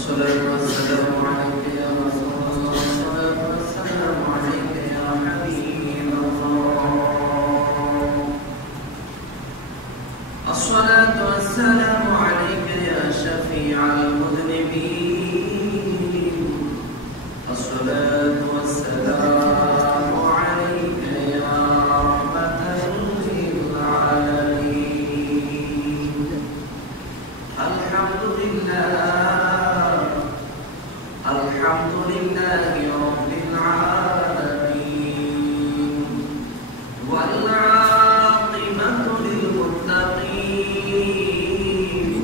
والصلاة والسلام عليك يا رسول الله والصلاة والسلام عليك يا حبيب الله الصلاة والسلام عليك يا شفيع المذنبين الصلاة والسلام عليك يا رحمة للعالمين الحمد لله رب العالمين والعاقبة للمتقين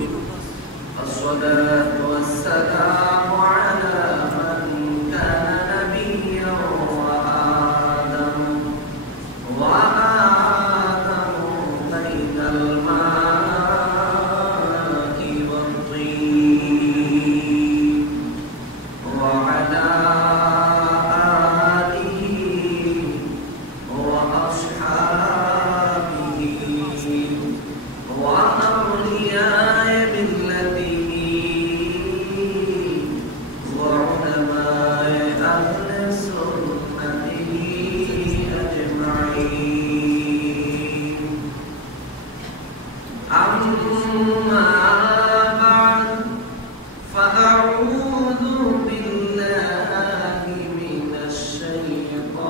الصلاة والسلام على من كان نبيا وآدم بين الماء والطين وعلى آله وأصحابه وأولياء ملته وعلماء أهل سنته أجمعين أما بعد فأعوذ بالله من الشيطان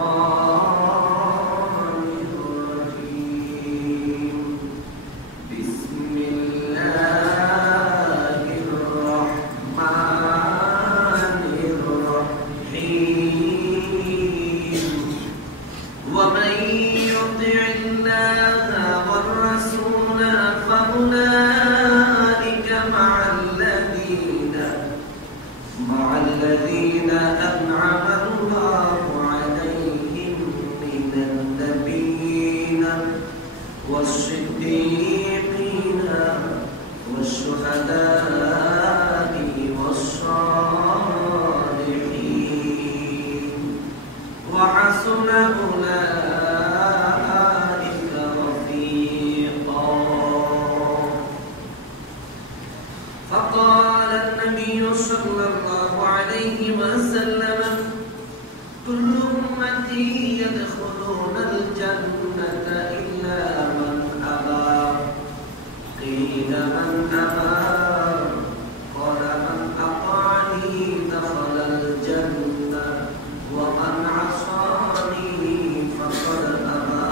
الرجيم بسم الله الرحمن الرحيم ومن يطع الله والرسول فأولئك مع الذين أنعم الله عليهم من النبيين والصديقين والشهداء والصالحين وحسن أولئك رفيقا فقال النبي صلى الله عليه وسلم كل أمتي يدخلون الجنة إلا من أبى قيل من أبى قال من أطاعني دخل الجنة ومن عصاني فقد أبى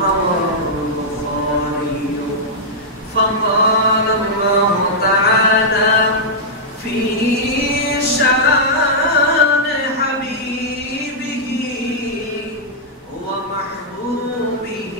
رواه البخاري فقال الله تعالى في شان حبيبه ومحبوبه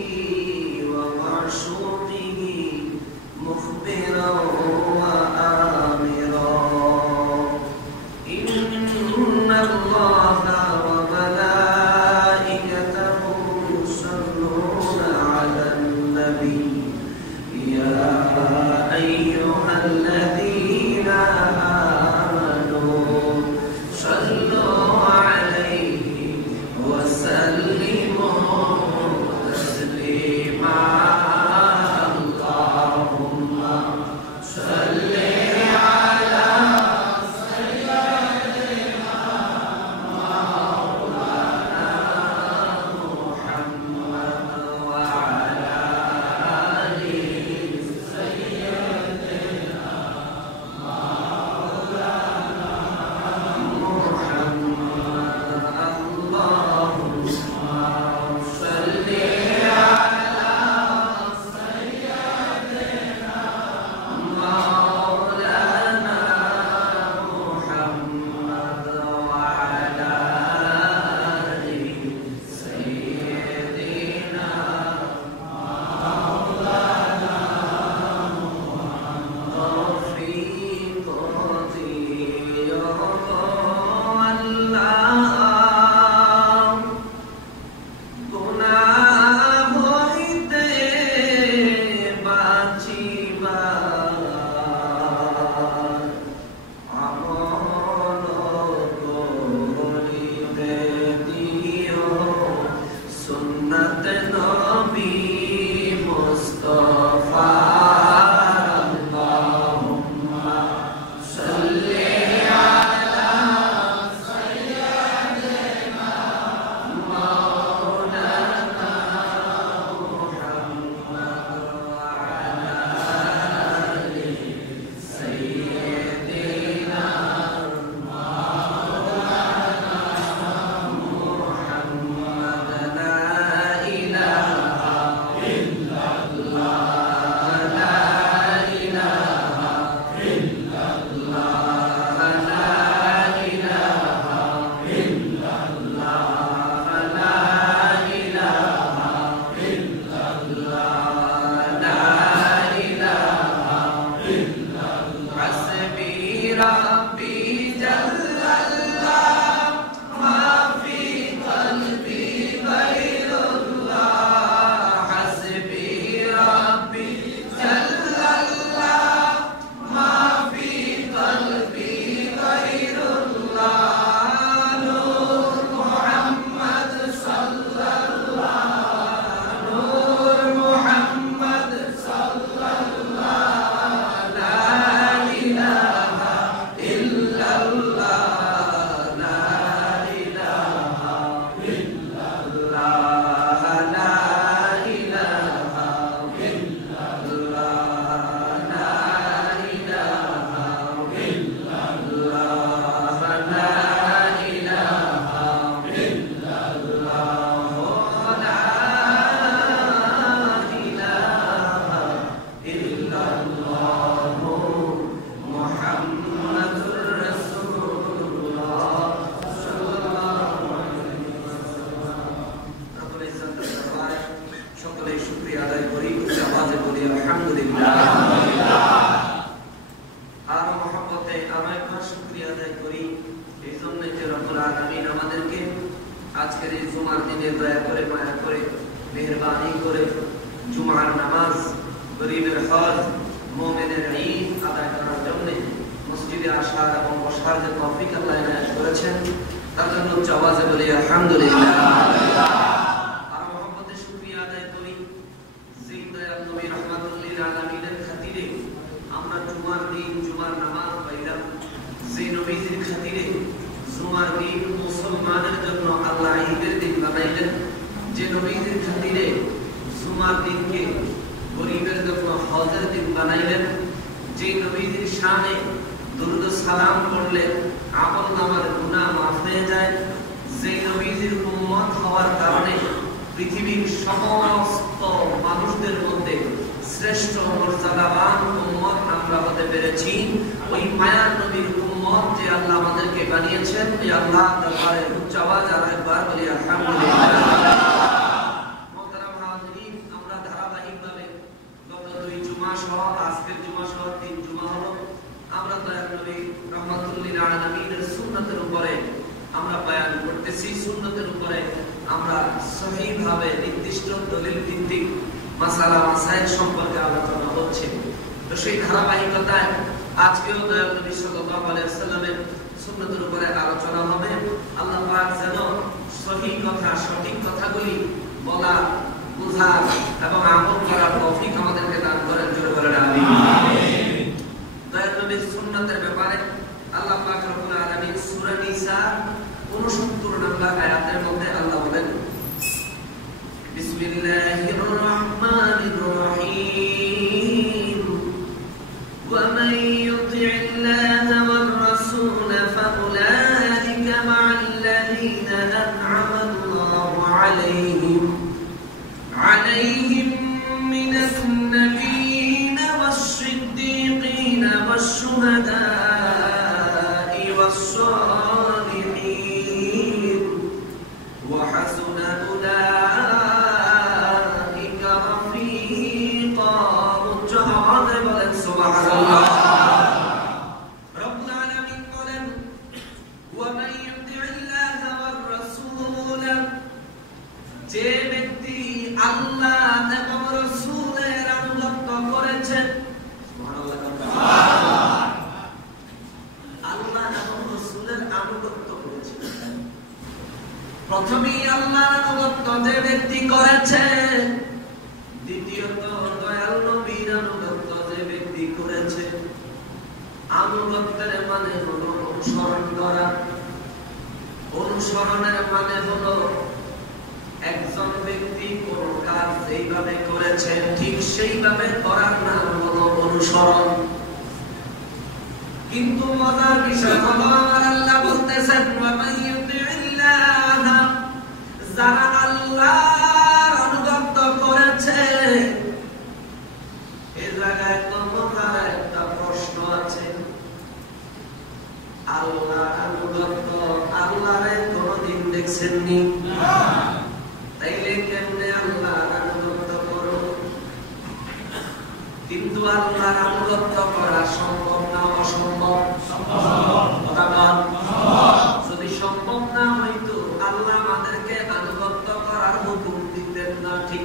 কিন্তু আল্লাহর আনুগত্য করা সম্ভব না অসম্ভব?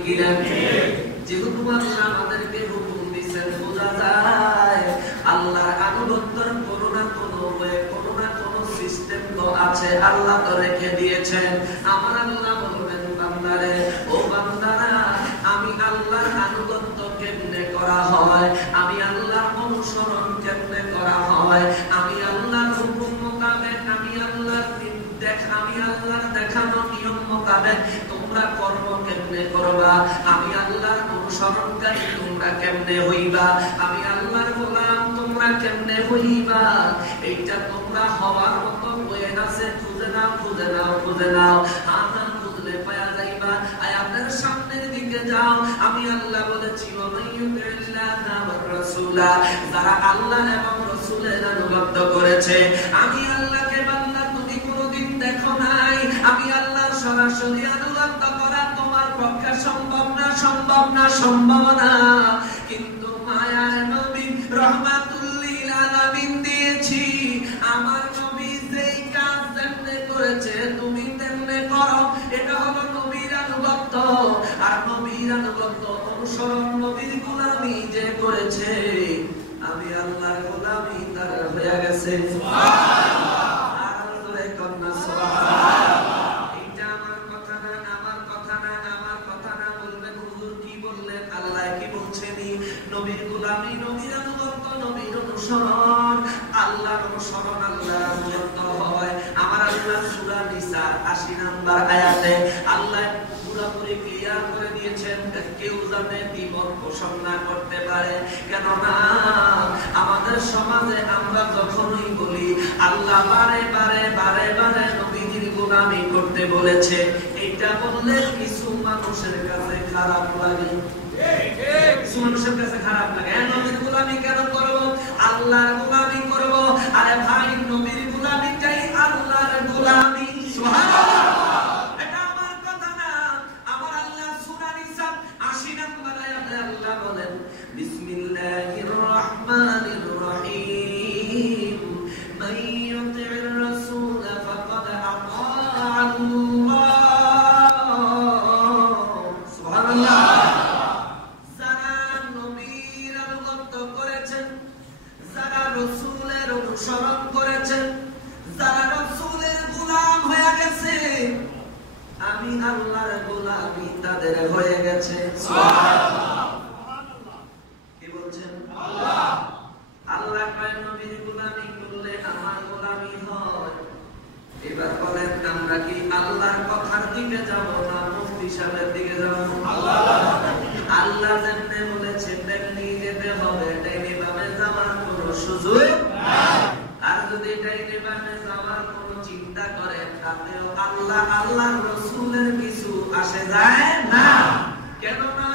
কিনা? যেহেতু আল্লাহ আমাদেরকে হুকুম দিয়েছেন, বোঝা যায় আল্লাহর আনুগত্যের কোনো না কোনো ওয়ে, কোনো না কোনো সিস্টেম তো আছে, আল্লাহ তো রেখে দিয়েছেন। আমার আল্লাহ বলবেন বান্দারে, ও বান্দারা, আমি আল্লাহর আনুগত্য কেমনে করা হয়, আমি আল্লাহর অনুসরণ কেমনে করা হয়, আমি আল্লাহর হুকুম মোতাবেক, আমি আল্লাহর দেখানো নিয়ম মোতাবেক তোমরা কর্ম কেমনে করবা, আমি আল্লাহর অনুসরণকারী তোমরা কেমনে হইবা, আমি আল্লাহর গোলাম তোমরা কেমনে হইবা, এইটা তোমরা হওয়ার মতো হয়ে আছে। খুঁজে নাও, খুঁজে নাও, খুঁজে নাও। আনা খুঁজলে পাওয়া যাইবা। আয়াতের সামনের দিকে যাও। আমি আল্লাহ বলেছি, যারা আল্লাহ এবং রাসূলের আনুগত্য করেছে, আমি আল্লাহকে বান্দা তুমি কোনদিন দেখো নাই, আমি আল্লাহ সরাসরি আনুগত্য করা তোমার পক্ষে সম্ভব না, সম্ভব না, সম্ভব না। কিন্তু মায়ার নবী রহমাতুল লিল আলামিন দিয়েছি, আমার নবী যেই কাজ তেমনে করেছে তুমি তেমনে করো, এটা হলো নবীর আনুগত্য। আর নবীর আনুগত্য অনুসরণ, নবীর গোলামি যে করেছে, আমি আল্লাহর গোলামি তার হয়ে গেছে। সুবহানাল্লাহ। আর জোরে কন্না সুবহানাল্লাহ। এটা আমার কথা না, আমার কথা না, আমার কথা না। বলবেন হুজুর কি বললেন, আল্লাহ কি বলছেনই? নবীর গোলামি, নবীর আনুগত্য, নবীর অনুসরণ, আল্লাহর অনুসরণ, আল্লাহর আনুগত্য হয়। আমার আল্লাহ সূরা নিসার 80 নম্বর আয়াতে আল্লাহ পুরোপুরি ক্লিয়ার করে দিয়েছেন, কেউ যাতে দ্বিমত পোষণ না করতে পারে। কেননা আমাদের সমাজে আমরা যখনই বলি আল্লাহ বারে বারে বারে বারে নবীজির গোলামি করতে বলেছে, এটা বললে কিছু মানুষের কাছে খারাপ লাগে। কিছু মানুষের কাছে খারাপ লাগে, নবীর গোলামি কেন করব, আল্লাহর গোলামি করব। আরে ভাই, নবীর গোলামিটাই আল্লাহর গোলামি। সুবহানাল্লাহ। এটা আমার কথা না, আমার আল্লাহ সূরা নিসা 80 নম্বর আয়াতে আল্লাহ বলেন, বিসমিল্লাহির রহমানির রহিম, মান ইউতি'র রাসূল ফাকাদ আতা আল্লাহ। সুবহানাল্লাহ। যারা নবীর আনুগত্য করেছেন, যারা রাসূলের অনুসরণ করেছেন, যারা রাসূলের গোলাম হয়ে গেছে, আমি আল্লাহর গোলামি তাদের হয়ে গেছে। সুবহানাল্লাহ। কি বলছেন? আল্লাহ আল্লাহ কয় নবীর গোলামি করলে আমার গোলামি হয়। এবার বলেন, আমরা কি আল্লাহর কথার দিকে যাব না মুফতি সাহেবের দিকে যাব? আল্লাহ যেমনি বলেছে তেমনি যেতে হবে, ডাইনে বামে যাওয়ার কোনো সুযোগ নাই। আর যদি ডাইনে বামে যাওয়ার কোনো চিন্তা করেন, তাতেও আল্লাহ আল্লাহর রাসূলের কিছু আসে যায় না। কেন না?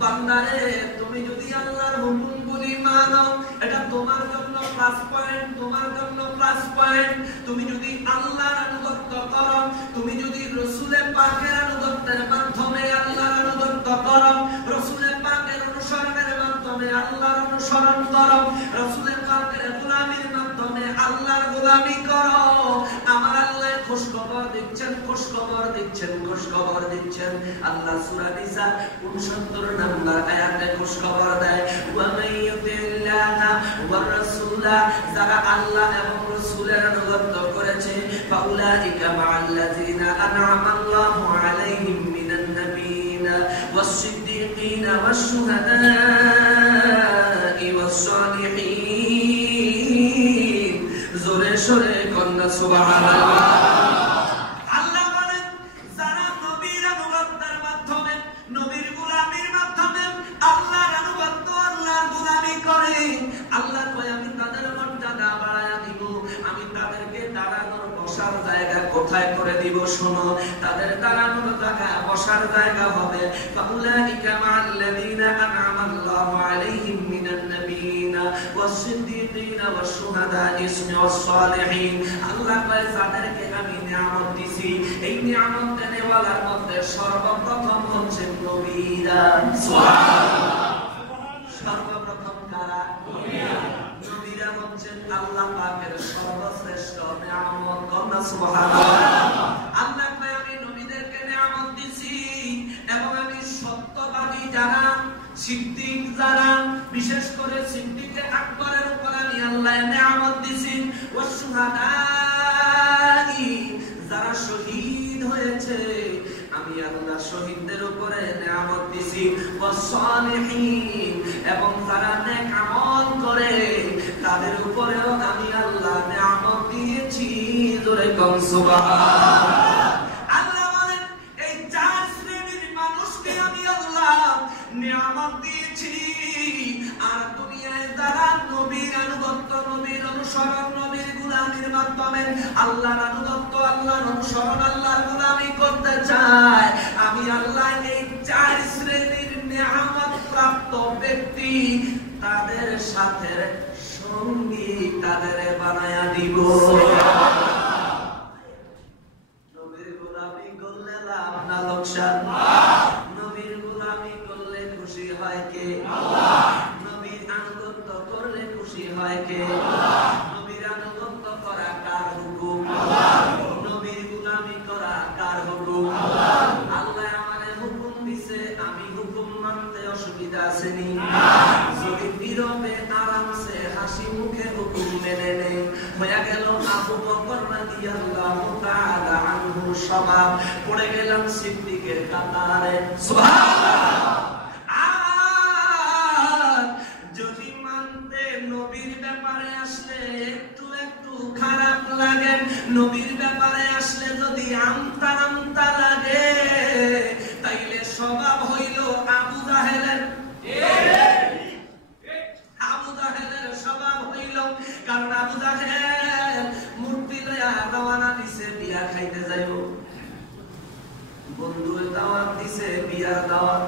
বান্দারে, তুমি যদি আল্লাহর হুকুমগুলি মানো, এটা তোমার জন্য প্লাস পয়েন্ট, তোমার জন্য প্লাস পয়েন্ট। তুমি যদি আল্লাহর আনুগত্য করো, তুমি যদি রাসূলের পাকের আনুগত্যের মাধ্যমে আল্লাহর আনুগত্য করো, রাসূলের পাকের অনুসরণের মাধ্যমে আল্লাহর অনুসরণ করো, রাসূলের পাকের গোলামির মাধ্যমে আল্লাহর গোলামি করো, আমার আল্লাহ খুশখবর দিচ্ছেন, খুশখবর দিচ্ছেন, খুশখবর দিচ্ছেন। আল্লাহ সূরা নিসা 69 নম্বর আয়াতে খুশখবর দেয়, ওয়া মাইয়ুতিল্লাহা ওয়ার রাসূলা, যারা আল্লাহ এবং রাসূলের আনুগত্য করেছে, ফাউলাইকা মাআল্লাযিনা আন'আমা আল্লাহু আলাইহিম মিনান নাবিয়িনা ওয়াস-সিদ্দীকিনা ওয়াশ-শুহাদা'i ওয়াস-সালিহিন। জোরে সরে কন্না সুবহানাল্লাহ। আল্লাহ বলেন, যারা নবীর আনুগত্যের মাধ্যমে, নবীর গোলামির মাধ্যমে আল্লাহর আনুগত্য, আল্লাহর গোলামি করে, আল্লাহ কয় আমি তাদের মর্যাদা বাড়ায়া দিব। আমি তাদেরকে দাঁড়ানোর বসার জায়গা কোথায় করে দিব? শোনো, তাদের দাঁড়ানোর জায়গা, বসার জায়গা হবে ফাউলাইকা মাআল্লাযিনা আন'আমা আল্লাহু আলাইহিম মিনান নাবিয়িনা ওয়াস-সিদ্দীকিনা ওয়াশ-শুহাদা'i ওয়াস-সালিহিন। আল্লাহ কয় যাদেরকে আমি নিয়ামত দিছি, এই নিয়ামত দেনেওয়ালার মধ্যে সর্বপ্রথম হচ্ছে নবীরা। সুবহানাল্লাহ। সর্বপ্রথম কারা? নবীরা হচ্ছেন আল্লাহ পাকের সর্বশ্রেষ্ঠ নিয়ামত। সুবহানাল্লাহ। আল্লাহ কয় আমি নবীদেরকে নিয়ামত দিছি এবং আমি সিদ্দিক যারা, বিশেষ করে সিদ্দিকে আকবরের উপর আমি আল্লাহ নিয়ামত দিছি, ওয়াসুহাদাই যারা শহীদ হয়েছে আমি আল্লাহ শহীদদের উপরে নিয়ামত দিছি, ওয়াসসালিহিন এবং যারা নেক আমল করে তাদের উপরেও আমি আল্লাহ নিয়ামত দিয়েছি। জোরে কোন সুবহানাল্লাহ। আল্লাহ বলেন এই চার শ্রেণীর মানুষকে আমি আল্লাহ নিয়ামত দিয়েছি। আর দুনিয়ায় যারা নবীর আনুগত্য, নবীর অনুসরণ, নবীর গোলামির মাধ্যমে আল্লাহর আনুগত্য, আল্লাহর অনুসরণ, আল্লাহর গোলামি করতে চায়, আমি আল্লাহ এই চার শ্রেণীর নিয়ামত প্রাপ্ত ব্যক্তি তাদের সাথে সঙ্গী তাদের বানায়া দিব। নবীর গোলামি করলে লাভ না লোকসান? নবীর গোলামি করলে খুশি হয় কে? আল্লাহ। নবীর আনুগত্য করলে খুশি হয় কে? আল্লাহ। নবীর আনুগত্য করা কার হুকুম? আল্লাহ। নবীর গোলামি করা কার হুকুম? আল্লাহ। আল্লাহ আমারে হুকুম দিছে, আমি হুকুম মানতে অসুবিধা আছে নি? যদি নীরবে আরামসে হাসি মুখে হুকুম মেনে নেই, হয়ে গেল আবু বকর রাদিয়াল্লাহু তাআলা আনহু স্বভাব, পড়ে গেলাম সিদ্দিকের কাতারে। সুবহানাল্লাহ। আর যদি মানতে নবীর ব্যাপারে আসলে একটু একটু খারাপ লাগে, নবীর ব্যাপারে আসলে যদি আমতা আমতা লাগে, তাইলে স্বভাব হইল আবু জাহেলের। আবু জাহেলের স্বভাব হইল, কারণ আবু জাহেল মূর্তি লইয়া রওনা দিছে বিয়া খাইতে যাইব, বন্ধুর দাওয়াত দিছে বিয়ার দাওয়াত,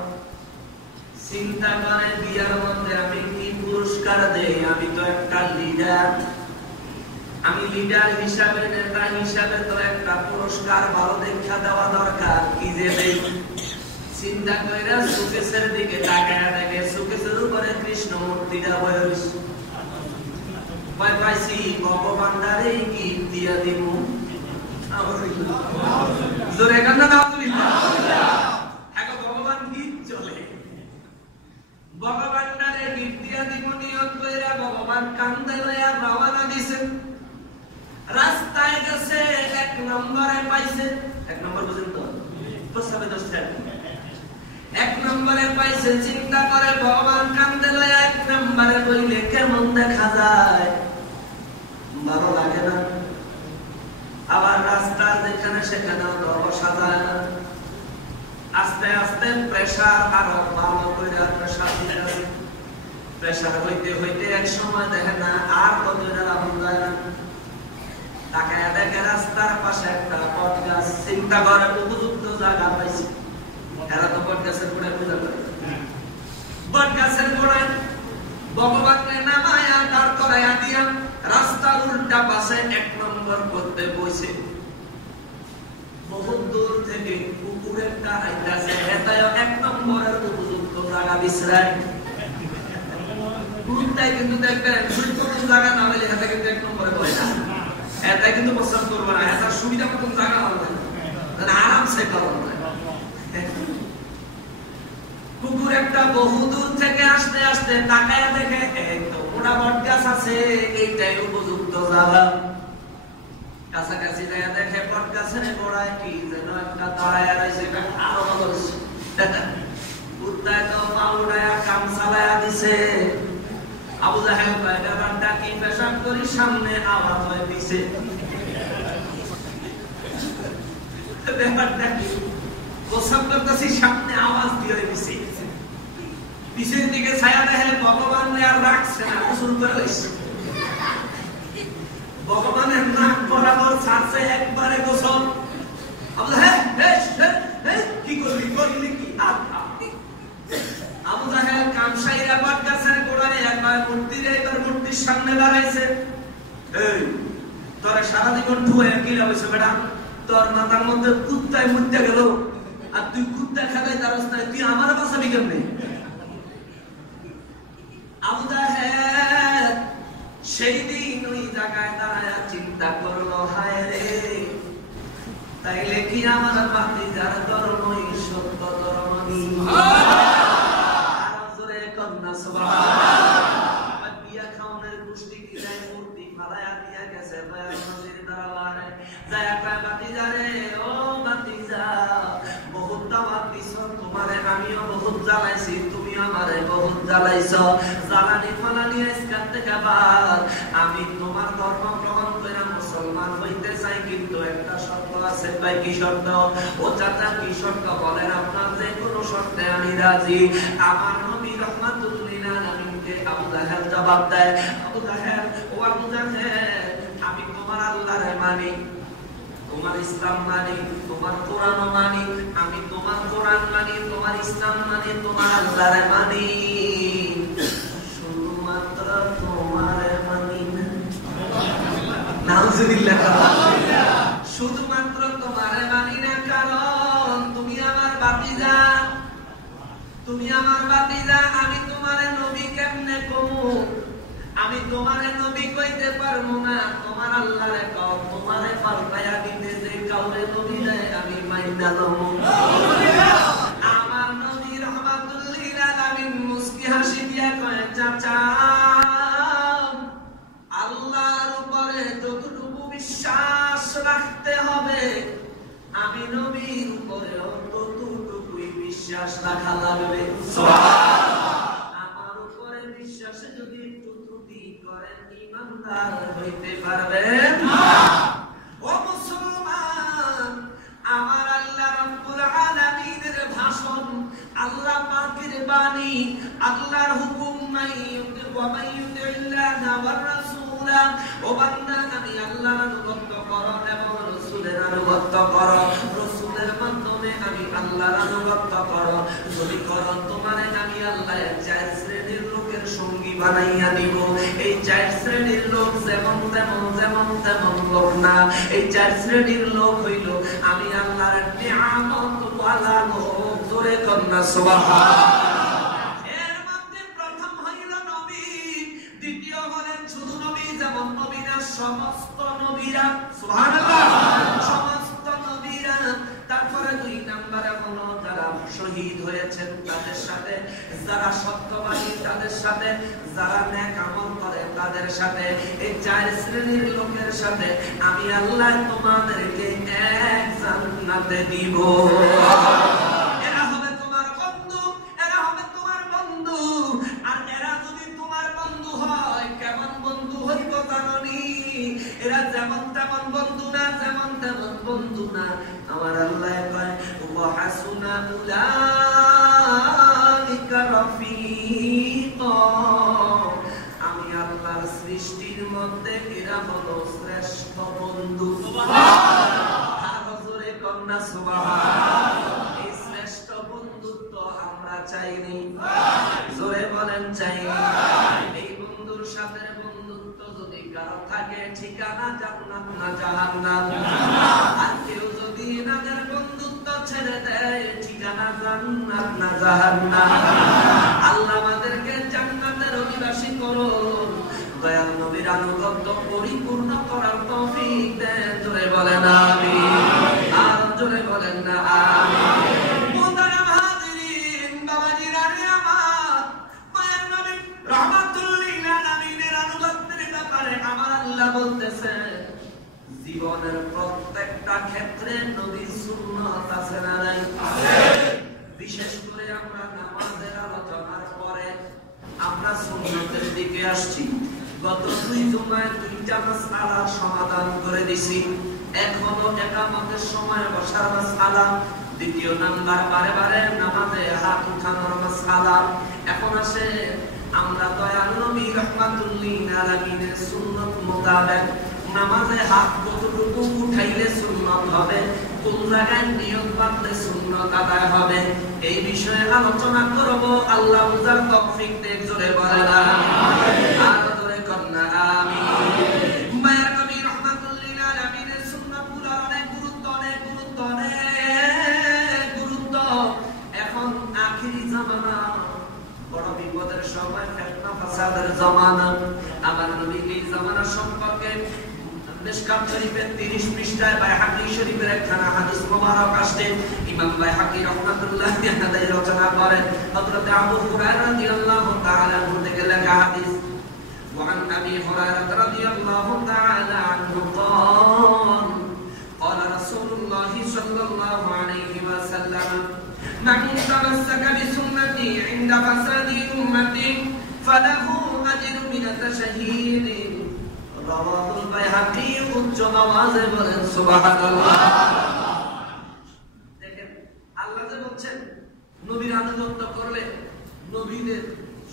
চিন্তা করে বিয়ার মধ্যে আমি কি পুরস্কার দেই? আমি তো একটা লিডার, আমি লিডার হিসাবে, নেতা হিসাবে তো একটা পুরস্কার ভালো দেখা দেওয়া দরকার, কি যে দেই? চিন্তা কইরা সুকেশের দিকে তাকায়া দেখে সুকেশের উপরে কৃষ্ণ মূর্তিটা বয়স ভয় পাইছি, ভগবানটারে কি দিয়া দিব? জোরে কান্না দাও তুমি। এখন ভগবান কি চলে, ভগবানটারে গিফট দিয়া দিব নিয়ত কইরা ভগবান কান্দে লইয়া রওনা দিছে। রাস্তায় গেছে, এক নম্বরে পাইছে, এক নম্বর বুঝেন তো, প্রস্তাবে দোষটা এক নম্বরে পাইছে, চিন্তা করে ভগবান কান্দে লইয়া এক নম্বরে বইলে কেমন দেখা যায়? ভালো লাগে না। আবার রাস্তা যেখানে সেখানে বসা যায় না। আস্তে আস্তে প্রেসার আরো ভালো করে প্রেসার দিয়ে আছে, প্রেসার হইতে হইতে এক সময় দেখে না আর কত রাখুন যায় না, তাকায় দেখে রাস্তার পাশে একটা বট গাছ, চিন্তা করে উপযুক্ত জায়গা পাইছে। এরা তো বট গাছের গোড়ায় পূজা করে, বট গাছের গোড়ায় ভগবানকে নামায়া দাঁড় করাইয়া দিয়া রাস্তার উল্টা পাশে এক নম্বর করতে বসে, বহুত দূর থেকে কুকুর একটা আইতাছে, এটাও এক নম্বরের উপযুক্ত জায়গা বিশ্রায়। কুকুরটাই কিন্তু দেখবেন কোন জায়গা না হলে এটা কিন্তু এক নম্বরে বলে না, এটা কিন্তু পছন্দ করবে না, এটা সুবিধা মতন জায়গা হবে না, আরামসে করবে না। কুকুর একটা বহু দূর থেকে আসতে আসতে তাকায় দেখে এই তো মোটা বট গাছ আছে, এইটাই উপযুক্ত জায়গা। কাছাকাছি যায় দেখে বট গাছের গোড়ায় কি যেন একটা দাঁড়ায় রয়েছে, আরো ভালো হয়েছে, কুত্তায় তো পা উঠায়া কাম চালায়া দিছে। আবু জাহেল ব্যাপারটা কি? পেশাব করি সামনে আওয়াজ হয়ে দিছে, ব্যাপারটা কি? প্রসাব করতেছি সামনে আওয়াজ দিয়ে দিছে, পিছের দিকে ছায়া দেখে ভগবান আর রাখছে না, গোসল করে লইছে। ভগবানের নাক বরাবর ছাড়ছে একবারে গোসল। কি করলি, করলি কি? আবু জাহেল কামসাইরা বট গাছের গোড়ায় একবার মূর্তির, এইবার মূর্তির সামনে দাঁড়াইছে। এই তোরা সারা জীবন ঠুয়ে কি লাগাইছে বেটা? তোর মাথার মধ্যে কুত্তায় মুড়তে গেল, আর তুই কুত্তা খাগাই দাঁড়াস না, তুই আমার বাঁচাবি কেমনে? আবু জাহেল সেই দিন ওই জায়গায় দাঁড়ায় চিন্তা করলো, হায় রে, তাইলে কি আমার ভাতিজার ধর্মই সত্য ধর্ম? না সুবহানাল্লাহ। বিয়া খাওনের গোষ্ঠী কি যায় মূর্তি ফালায়া দিয়া গেছে দয়াল নবীর দরবারে যায় কয় ভাতিজা রে ও ভাতিজা বহুত দাওয়াত দিছো তোমারে আমিও বহুত জ্বালাইছি তুমি আমারে বহুত জ্বালাইছো জ্বালানি ফালানি আজকাল থেকে বাদ আমি তোমার ধর্ম গ্রহণ করে মুসলমান হইতে চাই কিন্তু একটা শর্ত আছে। ভাই কি শর্ত? ও চাচা কি শর্ত বলেন? আপনার যে কোনো শর্তে আমি রাজি। আমার নবী রাহমাতুল লিল আলামিনকে আবু জাহেল জবাব দেয়, আবু জাহেল ও আবু জাহেল আমি তোমার আল্লাহরে মানি, তোমার ইসলাম মানি, তোমার কোরআন মানি, আমি তোমার কোরআন মানি, তোমার ইসলাম মানি, তোমার আল্লাহরে মানি, শুধুমাত্র তোমারে মানি না। নাউজুবিল্লাহ। শুধুমাত্র তোমারে মানি না কারণ তুমি আমার ভাতিজা, তুমি আমার ভাতিজা। আমি তোমারে নবী কেমনে কমু? আমি তোমারে নবী কইতে পারবো না। তোমার আল্লাহরে কও তোমারে পাল্টায়া দিতে যে কাউরে নবী দেয় আমি মাইনা লমু। আমার নবী রাহমাতুল লিল আলামিন মুস্কি হাসি দিয়া কয় চাচা আল্লাহর উপরে যতটুকু বিশ্বাস রাখতে হবে আমি নবীর উপরে ততটুকুই বিশ্বাস রাখা লাগবে। সুবহানাল্লাহ। আমার উপরে বিশ্বাসে যদি একটু ত্রুটি করেন ঈমানদার হইতে পারবেন না। ও মুসলমান, আমার আল্লাহ রাব্বুল আলামিনের ভাষণ, আল্লাহ পাকের বাণী, আল্লাহর হুকুম নাই ওয়া মাইয়ুতিল্লাহ ওয়া রাসূলা। ও বান্দা আমি আল্লাহর আনুগত্য করো এবং রাসূলের আনুগত্য করো। রাসূলের মাধ্যমে আমি আল্লাহর আনুগত্য করো। যদি করো তোমারে আমি আল্লাহ চার শ্রেণীর লোকের সঙ্গী বানাইয়া দিব। এই চার শ্রেণীর লোক যেমন তেমন যেমন তেমন লোক না। এই চার শ্রেণীর লোক হইল আমি আল্লাহর নিয়ামত ওয়ালা লোক। জোরে কন্না সুবহানাল্লাহ। এর মধ্যে প্রথম হইল নবী, দ্বিতীয় হলেন শুধু নবী যেমন নবী না সমস্ত নবীরা। সুবহানাল্লাহ। সমস্ত নবীরা। তারপরে দুই নম্বরে হলো যারা শহীদ হয়েছেন তাদের সাথে, যারা সত্যবাদী তাদের সাথে, যারা নেক আমল করে তাদের সাথে। এই চার শ্রেণীর লোকের সাথে আমি আল্লাহ তোমাদেরকে এক জান্নাতে দিব। এরা হবে তোমার বন্ধু, এরা হবে তোমার বন্ধু। আর এরা যদি তোমার বন্ধু হয় কেমন বন্ধু হইব জানোনি? এরা যেমন তেমন বন্ধু না, যেমন তেমন বন্ধু না। আমার আল্লাহ কয় ওয়া হাসুনা উলাইকা রাফিকা। আমি আল্লাহর সৃষ্টির মধ্যে এরা হলো শ্রেষ্ঠ বন্ধু। সুবহানাল্লাহ। আর জোরে কন্না সুবহানাল্লাহ। এই শ্রেষ্ঠ বন্ধুত্ব আমরা চাইনি। জোরে বলেন চাইনি। এই বন্ধুর সাথে বন্ধুত্ব যদি কারো থাকে ঠিকানা জান্নাত না জাহান্নাম। আর কেউ যদি এনাদের বন্ধুত্ব ছেড়ে দেয় ঠিকানা জান্নাত না জাহান্নাম। আল্লাহ আমাদেরকে জান্নাতের অধিবাসী করুন। দয়াল নবীর আনুগত্য পরিপূর্ণ করার তৌফিক দেন। জোরে বলেন আমিন। আর জোরে বলেন না আমিন। মুহতারাম হাজিরিন, বাবাজিরা রে আমার, মায়ের নবী রাহমাতুল লিল আলামিনের আনুগত্যের ব্যাপারে আমার আল্লাহ বলতেছে জীবনের প্রত্যেকটা ক্ষেত্রে নবীর সুন্নাত আছে না নাই? আছে। বিশেষ করে আমরা নামাজের আলোচনার পরে আমরা সুন্নাতের দিকে আসছি। গত দুই জুমায় দুইটা মাসআলার সমাধান করে দিছি। এখনো ইকামতের সময় বসার মাসআলা, দ্বিতীয় নাম্বার বারে বারে নামাজে হাত উঠানোর মাসআলা। এখন আসে আমরা দয়াল নবী রাহমাতুল লিল আলামিনের সুন্নাত মোতাবেক নামাজে হাত কতটুকু উঠাইলে সুন্নাত হবে, কোন জায়গায় নিয়ত বাঁধলে সুন্নাত আদায় হবে, এই বিষয়ে আলোচনা করব। আল্লাহ বুঝার তৌফিক দেন। জোরে বলেন আমিন। আর জোরে কন্না আমিন। মায়ের নবী রাহমাতুল লিল আলামিনের সুন্নাতগুলো অনেক গুরুত্ব, অনেক গুরুত্ব, অনেক গুরুত্ব। এখন আখিরি জামানা, বড় বিপদের সময়, ফিতনা ফাসাদের জামানা। আমার নবী এই জামানা সম্পর্কে মিশকাত শরীফের 30 পৃষ্ঠায় বাইহাকী শরীফের একখানা হাদিস মুবারক আসছে। ইমাম বাইহাকী রাহমাতুল্লাহি আলাইহি রচনা করেন হযরত আবু হুরায়রা রাদিয়াল্লাহু তাআলা আনহু থেকে লেখা হাদিস। وعن أبي هريرة رضي الله تعالى عنه قال قال رسول الله صلى الله عليه وسلم من تمسك بسنتي عند فساد أمتي فله أجر 100 شهيد رواه البيهقي উচ্চ আওয়াজে বলেন সুবহানাল্লাহ। দেখেন আল্লাহ যে বলছেন নবীর আনুগত্য করলে নবীদের,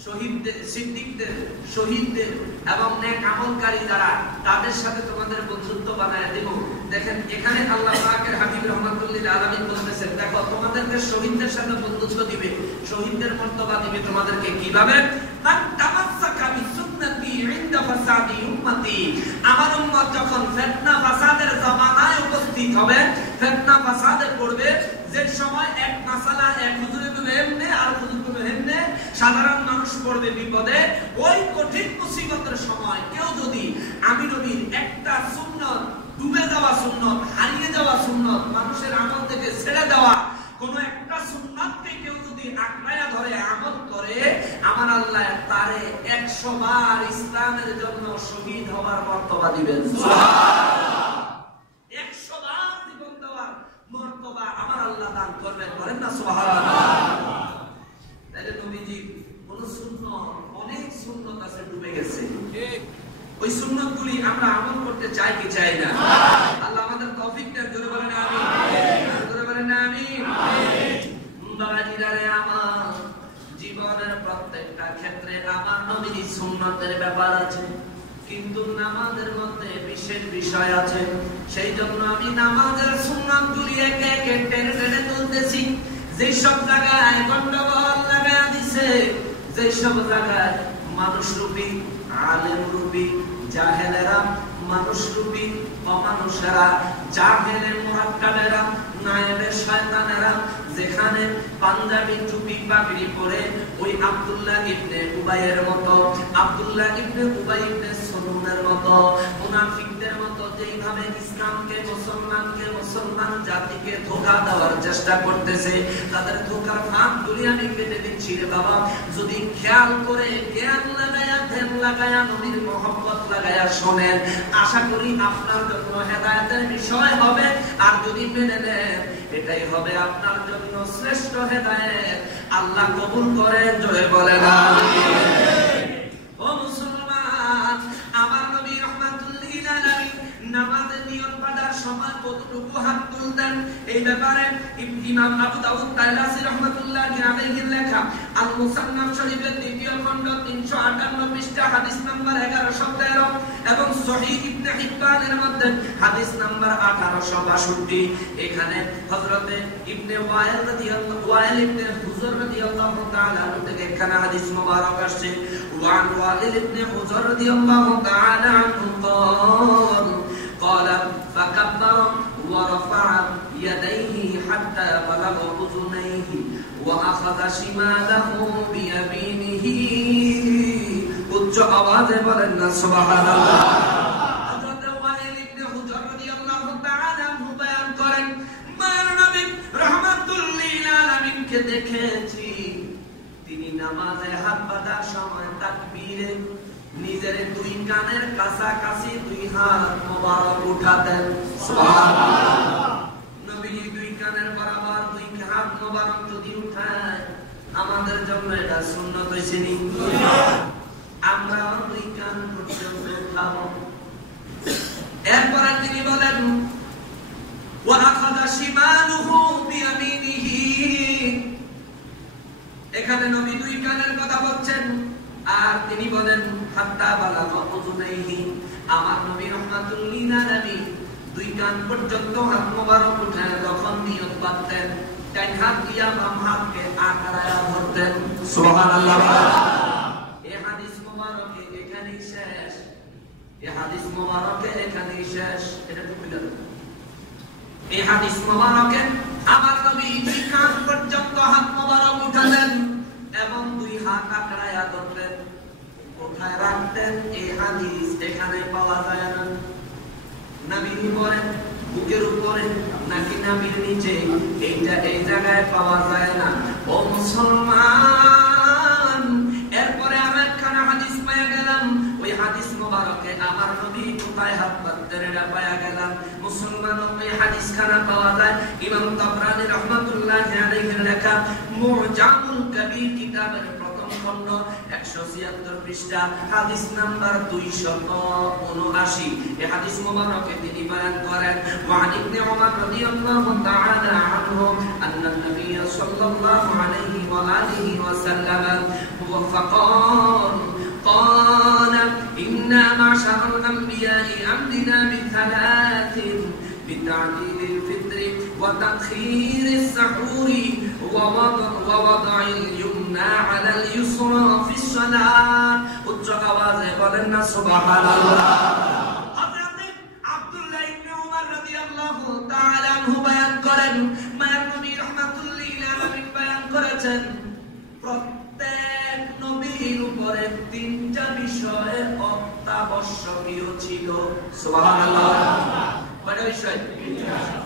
শহীদদের, সিদ্দিকদের, শহীদদের এবং নেক আমলকারী যারা তাদের সাথে তোমাদের বন্ধুত্ব বানায় দেব। দেখেন এখানে আল্লাহ পাকের হাবিব রহমাতুল্লিল আলামিন বলতেছেন দেখো তোমাদেরকে শহীদদের সাথে বন্ধুত্ব দিবে, শহীদদের মর্তবা দিবে তোমাদেরকে কিভাবে? মান তামাসসাকা বিসুন্নতি ইনদা ফাসাদি উম্মতি, আমার উম্মত যখন ফিতনা ফাসাদের জামানায় উপস্থিত হবে, ফিতনা ফাসাদে পড়বে, যে সময় এক মাসালা এক হুজুরে বলে এমনে আর হুজুর বলে এমনে, সাধারণ মানুষ পড়বে বিপদে, ওই কঠিন মুসিবতের সময় কেউ যদি আমি নবীর একটা সুন্নাত, ডুবে যাওয়া সুন্নাত, হারিয়ে যাওয়া সুন্নাত, মানুষের আমল থেকে ছেড়ে দেওয়া কোন একটা সুন্নাতকে কেউ যদি আঁকড়ায়া ধরে আমল করে, আমার আল্লাহ তারে 100 বার ইসলামের জন্য শহীদ হওয়ার মর্তবা দিবেন। সুবহানাল্লাহ। 100 বার জীবন দেওয়ার মর্তবা আমার আল্লাহ দান করবেন, বলেন না সুবহানাল্লাহ। তাহলে নবীজি কোন সুন্নাত, অনেক সুন্নাত আছে ডুবে গেছে, ঠিক ওই সুন্নাতগুলি আমরা আমল করতে চাই কি চাই না? আল্লাহ আমাদের তৌফিক দেন, জোরে বলেন আমিন, জোরে বলেন আমিন। বাবাজিরা আমার জীবনের প্রত্যেকটা ক্ষেত্রে আমার নবীর সুন্নাতের ব্যাপার আছে, কিন্তু নামাজের মধ্যে বিশেষ বিষয় আছে। সেই জন্য আমি নামাজের সুন্নাতগুলি একে একে টেনে টেনে তুলতেছি। যেই সব জায়গায় গন্ডগোল লাগায়া দিছে, যেই সব জায়গায় মানুষ রূপী, আলেম রূপী জাহেলেরা, মানুষ রূপী অমানুষেরা, জাহেলে মুরাক্কাবেরা, নায়েবে শয়তানেরা, যেখানে পাঞ্জাবি টুপি পাগড়ি পরে ওই আব্দুল্লাহ ইবনে উবাইয়ের মতো, আব্দুল্লাহ ইবনে উবাই ইবনে সুলুনের মতো, মুনাফিকদের মতো যেইভাবে ইসলামকে, মুসলমানকে, মুসলমান জাতিকে ধোঁকা দেওয়ার চেষ্টা করতেছে, তাদের ধোঁকার ফাঁকগুলি আমি কেটে দিচ্ছি রে বাবা। যদি খেয়াল করে জ্ঞান লাগায়া, ধ্যান লাগায়া, নবীর মহব্বত লাগায়া শোনেন, আশা করি আপনার জন্য হেদায়েতের বিষয় হবে। আর যদি মেনে নেন, এটাই হবে আপনার জন্য শ্রেষ্ঠ হেদায়েত। আল্লাহ কবুল করেন, জোরে বলেন আমিন। ও মুসলমান, আমার নবী রাহমাতুল্লিল আলামিন নামাজের নিয়ম পড়ার সময় কতটুকু হাত তুলতেন, এই ব্যাপারে ইমাম আবু দাউদ তাইলাসী রাহমাতুল্লাহি আলাইহি লেখা আল মুসান্নাফ শরীফের 2য় খণ্ড 358 পৃষ্ঠা হাদিস নাম্বার 1113 এবং সহিহ ইবনে হিব্বানের মধ্যে হাদিস নাম্বার 1862। এখানে হযরতে ইবনে ওয়াইল ইবনে হুজর রাদিয়াল্লাহু তাআলা আনহু থেকে একখানা হাদিস মুবারক আসছে। ওয়ান ওয়াইল ইবনে হুজর রাদিয়াল্লাহু তাআলা আনহু قال فكبر ورفع يديه حتى بلغ أذنيه وأخذ شماله بيمينه উচ্চ আওয়াজে বলেন না সুবহানাল্লাহ। হযরত ওয়াইল ইবনে হুজর রাদিয়াল্লাহু তাআলা আনহু বয়ান করেন, মায়ের নবী রাহমাতুল্লিল আলামিনকে দেখেছি তিনি নামাজে হাত বাঁধার সময় তাকবীরে নিজের 2 কানের কাছাকাছি 2 হাত মোবারক উঠাতেন। সুবহানাল্লাহ। নবী 2 কানের বরাবর 2 হাত মোবারক যদি উঠায়, আমাদের জন্য এটা সুন্নাত হইছে নি? আমরা 2 কান পর্যন্ত উঠাবো। এরপর তিনি বলেন ওয়া আখাযা শিমালুহু বিয়ামিনিহি। এখানে নবী 2 কানের কথা বলছেন, আর তিনি বলেন হাত্তা বালাগা উযুনাইহি, আমার নবী রাহমাতুল্লিল আলামিন 2 কান পর্যন্ত হাত মোবারক উঠায় যখন নিয়ত করতেন, ডান হাত দিয়া বাম হাতকে আঁকড়ায়া ধরতেন। সুবহানাল্লাহ। এই হাদিস মোবারকে এখানেই শেষ, এই হাদিস মোবারকে এখানেই শেষ। এটা তো বুঝলেন, এই হাদিস মোবারকে আমার নবী 2 কান পর্যন্ত হাত মোবারক উঠালেন এবং 2 হাত আঁকড়ায়া ধরতেন। কোথায় রাখতেন এই হাদিস এখানে পাওয়া যায় না। নাবির উপরে, বুকের উপরে নাকি নাবির নিচে, এইটা এই জায়গায় পাওয়া যায় না। ও মুসলমান, এরপরে আমি একখানা হাদিস পাইয়া গেলাম। ওই হাদিস মোবারকে আমার নবী কোথায় হাত পাততেন এটা পাইয়া গেলাম। মুসলমান, ওই হাদিস খানা পাওয়া যায় ইমাম তাবরানী রাহমাতুল্লাহি আলাইহি লেখা মুজামুল কবির কিতাবের প্রথম খণ্ড 176 পৃষ্ঠা, হাদিস নাম্বার 279। এই হাদিস মোবারকে তিনি বয়ান করেন, ওয়ান ইবনে উমর রাদিয়াল্লাহু তাআলা আনহু আন্না নবী সাল্লাল্লাহু আলাইহি ওয়া আলিহি ওয়া সাল্লাম قال إنا معشر الأنبياء أمرنا بثلاث: بتعجيل الفطر وتأخير السحور ووضع اليمنى على اليسرى في الصلاة. উচ্চ আওয়াজে বলেন না সুবহানাল্লাহ। হযরত আব্দুল্লাহ ইবনে উমর রাদিয়াল্লাহু তাআলা আনহু বয়ান করেন, মায়ার নবী রাহমাতুল্লাহি আলাইহি বয়ান করেছেন, প্রত্যেক নবীর উপরে তিনটা বিষয় অত্যাবশ্যকীয় ছিল। সুবহানাল্লাহ। কয়টা বিষয়?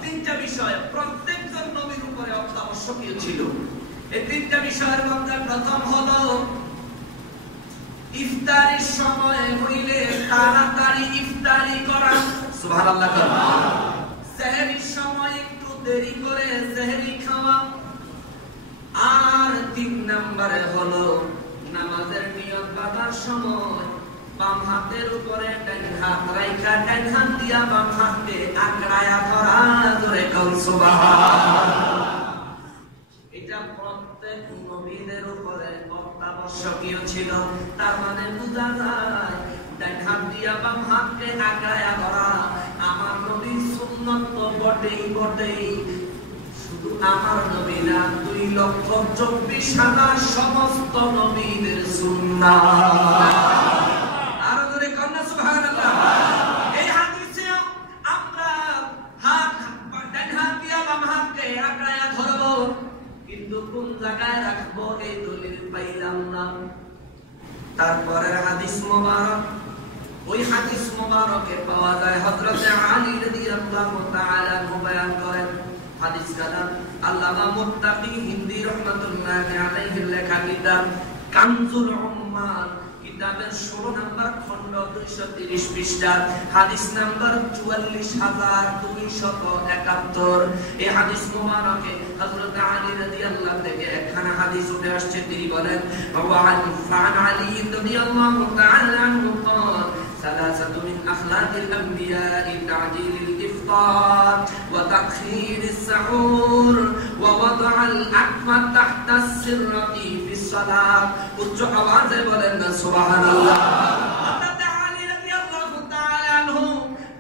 তিনটা বিষয় প্রত্যেকজন নবীর উপরে অত্যাবশ্যকীয় ছিল। এই তিনটা বিষয়ের মধ্যে প্রথম হলো ইফতারের সময় হইলে তাড়াতাড়ি ইফতারি করা। সুবহানাল্লাহ। সেহরির সময় একটু দেরি করে সেহরি খাওয়া। আর 3 নম্বরে হলো নামাজের নিয়ত বাঁধার সময় বাম হাতের উপরে ডান হাত রাখা, ডান হাত দিয়া বাম হাতকে আঁকড়ায়া ধরা। জোরে কোন সুবহানাল্লাহ। এটা প্রত্যেক নবীদের উপরে অত্যাবশ্যকীয় ছিল। তার মানে বোঝা যায় ডান হাত দিয়া বাম হাতকে আঁকড়ায়া ধরা আমার নবীর সুন্নাত তো বটেই বটেই, শুধু আমার নবী না, 2,24,000 সমস্ত নবীদের সুন্নাত। আর জোরে কন্যা সুবহানাল্লাহ। এই হাদিসে আমরা ডান হাত দিয়া বাম হাতকে আঁকড়ায়া ধরবো, কিন্তু কোন জায়গায় রাখবো এই দলিল পাইলাম না। তারপরের হাদিস মোবারক, ওই হাদিস মোবারকে পাওয়া যায় হযরত আলী রাদিয়াল্লাহু তাআলা বয়ান করেন, হাদিস কালাম আল্লামা মুত্তাকি হিন্দি রাহমাতুল্লাহি আলাইহি লেখা কিতাব কানজুল উম্মাল কিতাবের 16 নম্বর খণ্ড 230 পৃষ্ঠা, হাদিস নাম্বার 44271। এই হাদিস মোবারকে হযরত আলী রাদিয়াল্লাহু থেকে একখানা হাদিস উঠে আসছে। তিনি বলেন, ওয়ান আলী রাদিয়াল্লাহু তাআলা আনহু قال ثلاثة من أخلاق الأنبياء: تعجيل الإفطار وتأخير السحور ووضع الأكف تحت السرة في الصلاة. উচ্চ আওয়াজে বলেন না সুবহানাল্লাহ। হযরত আলী রাদিয়াল্লাহু তাআলা আনহু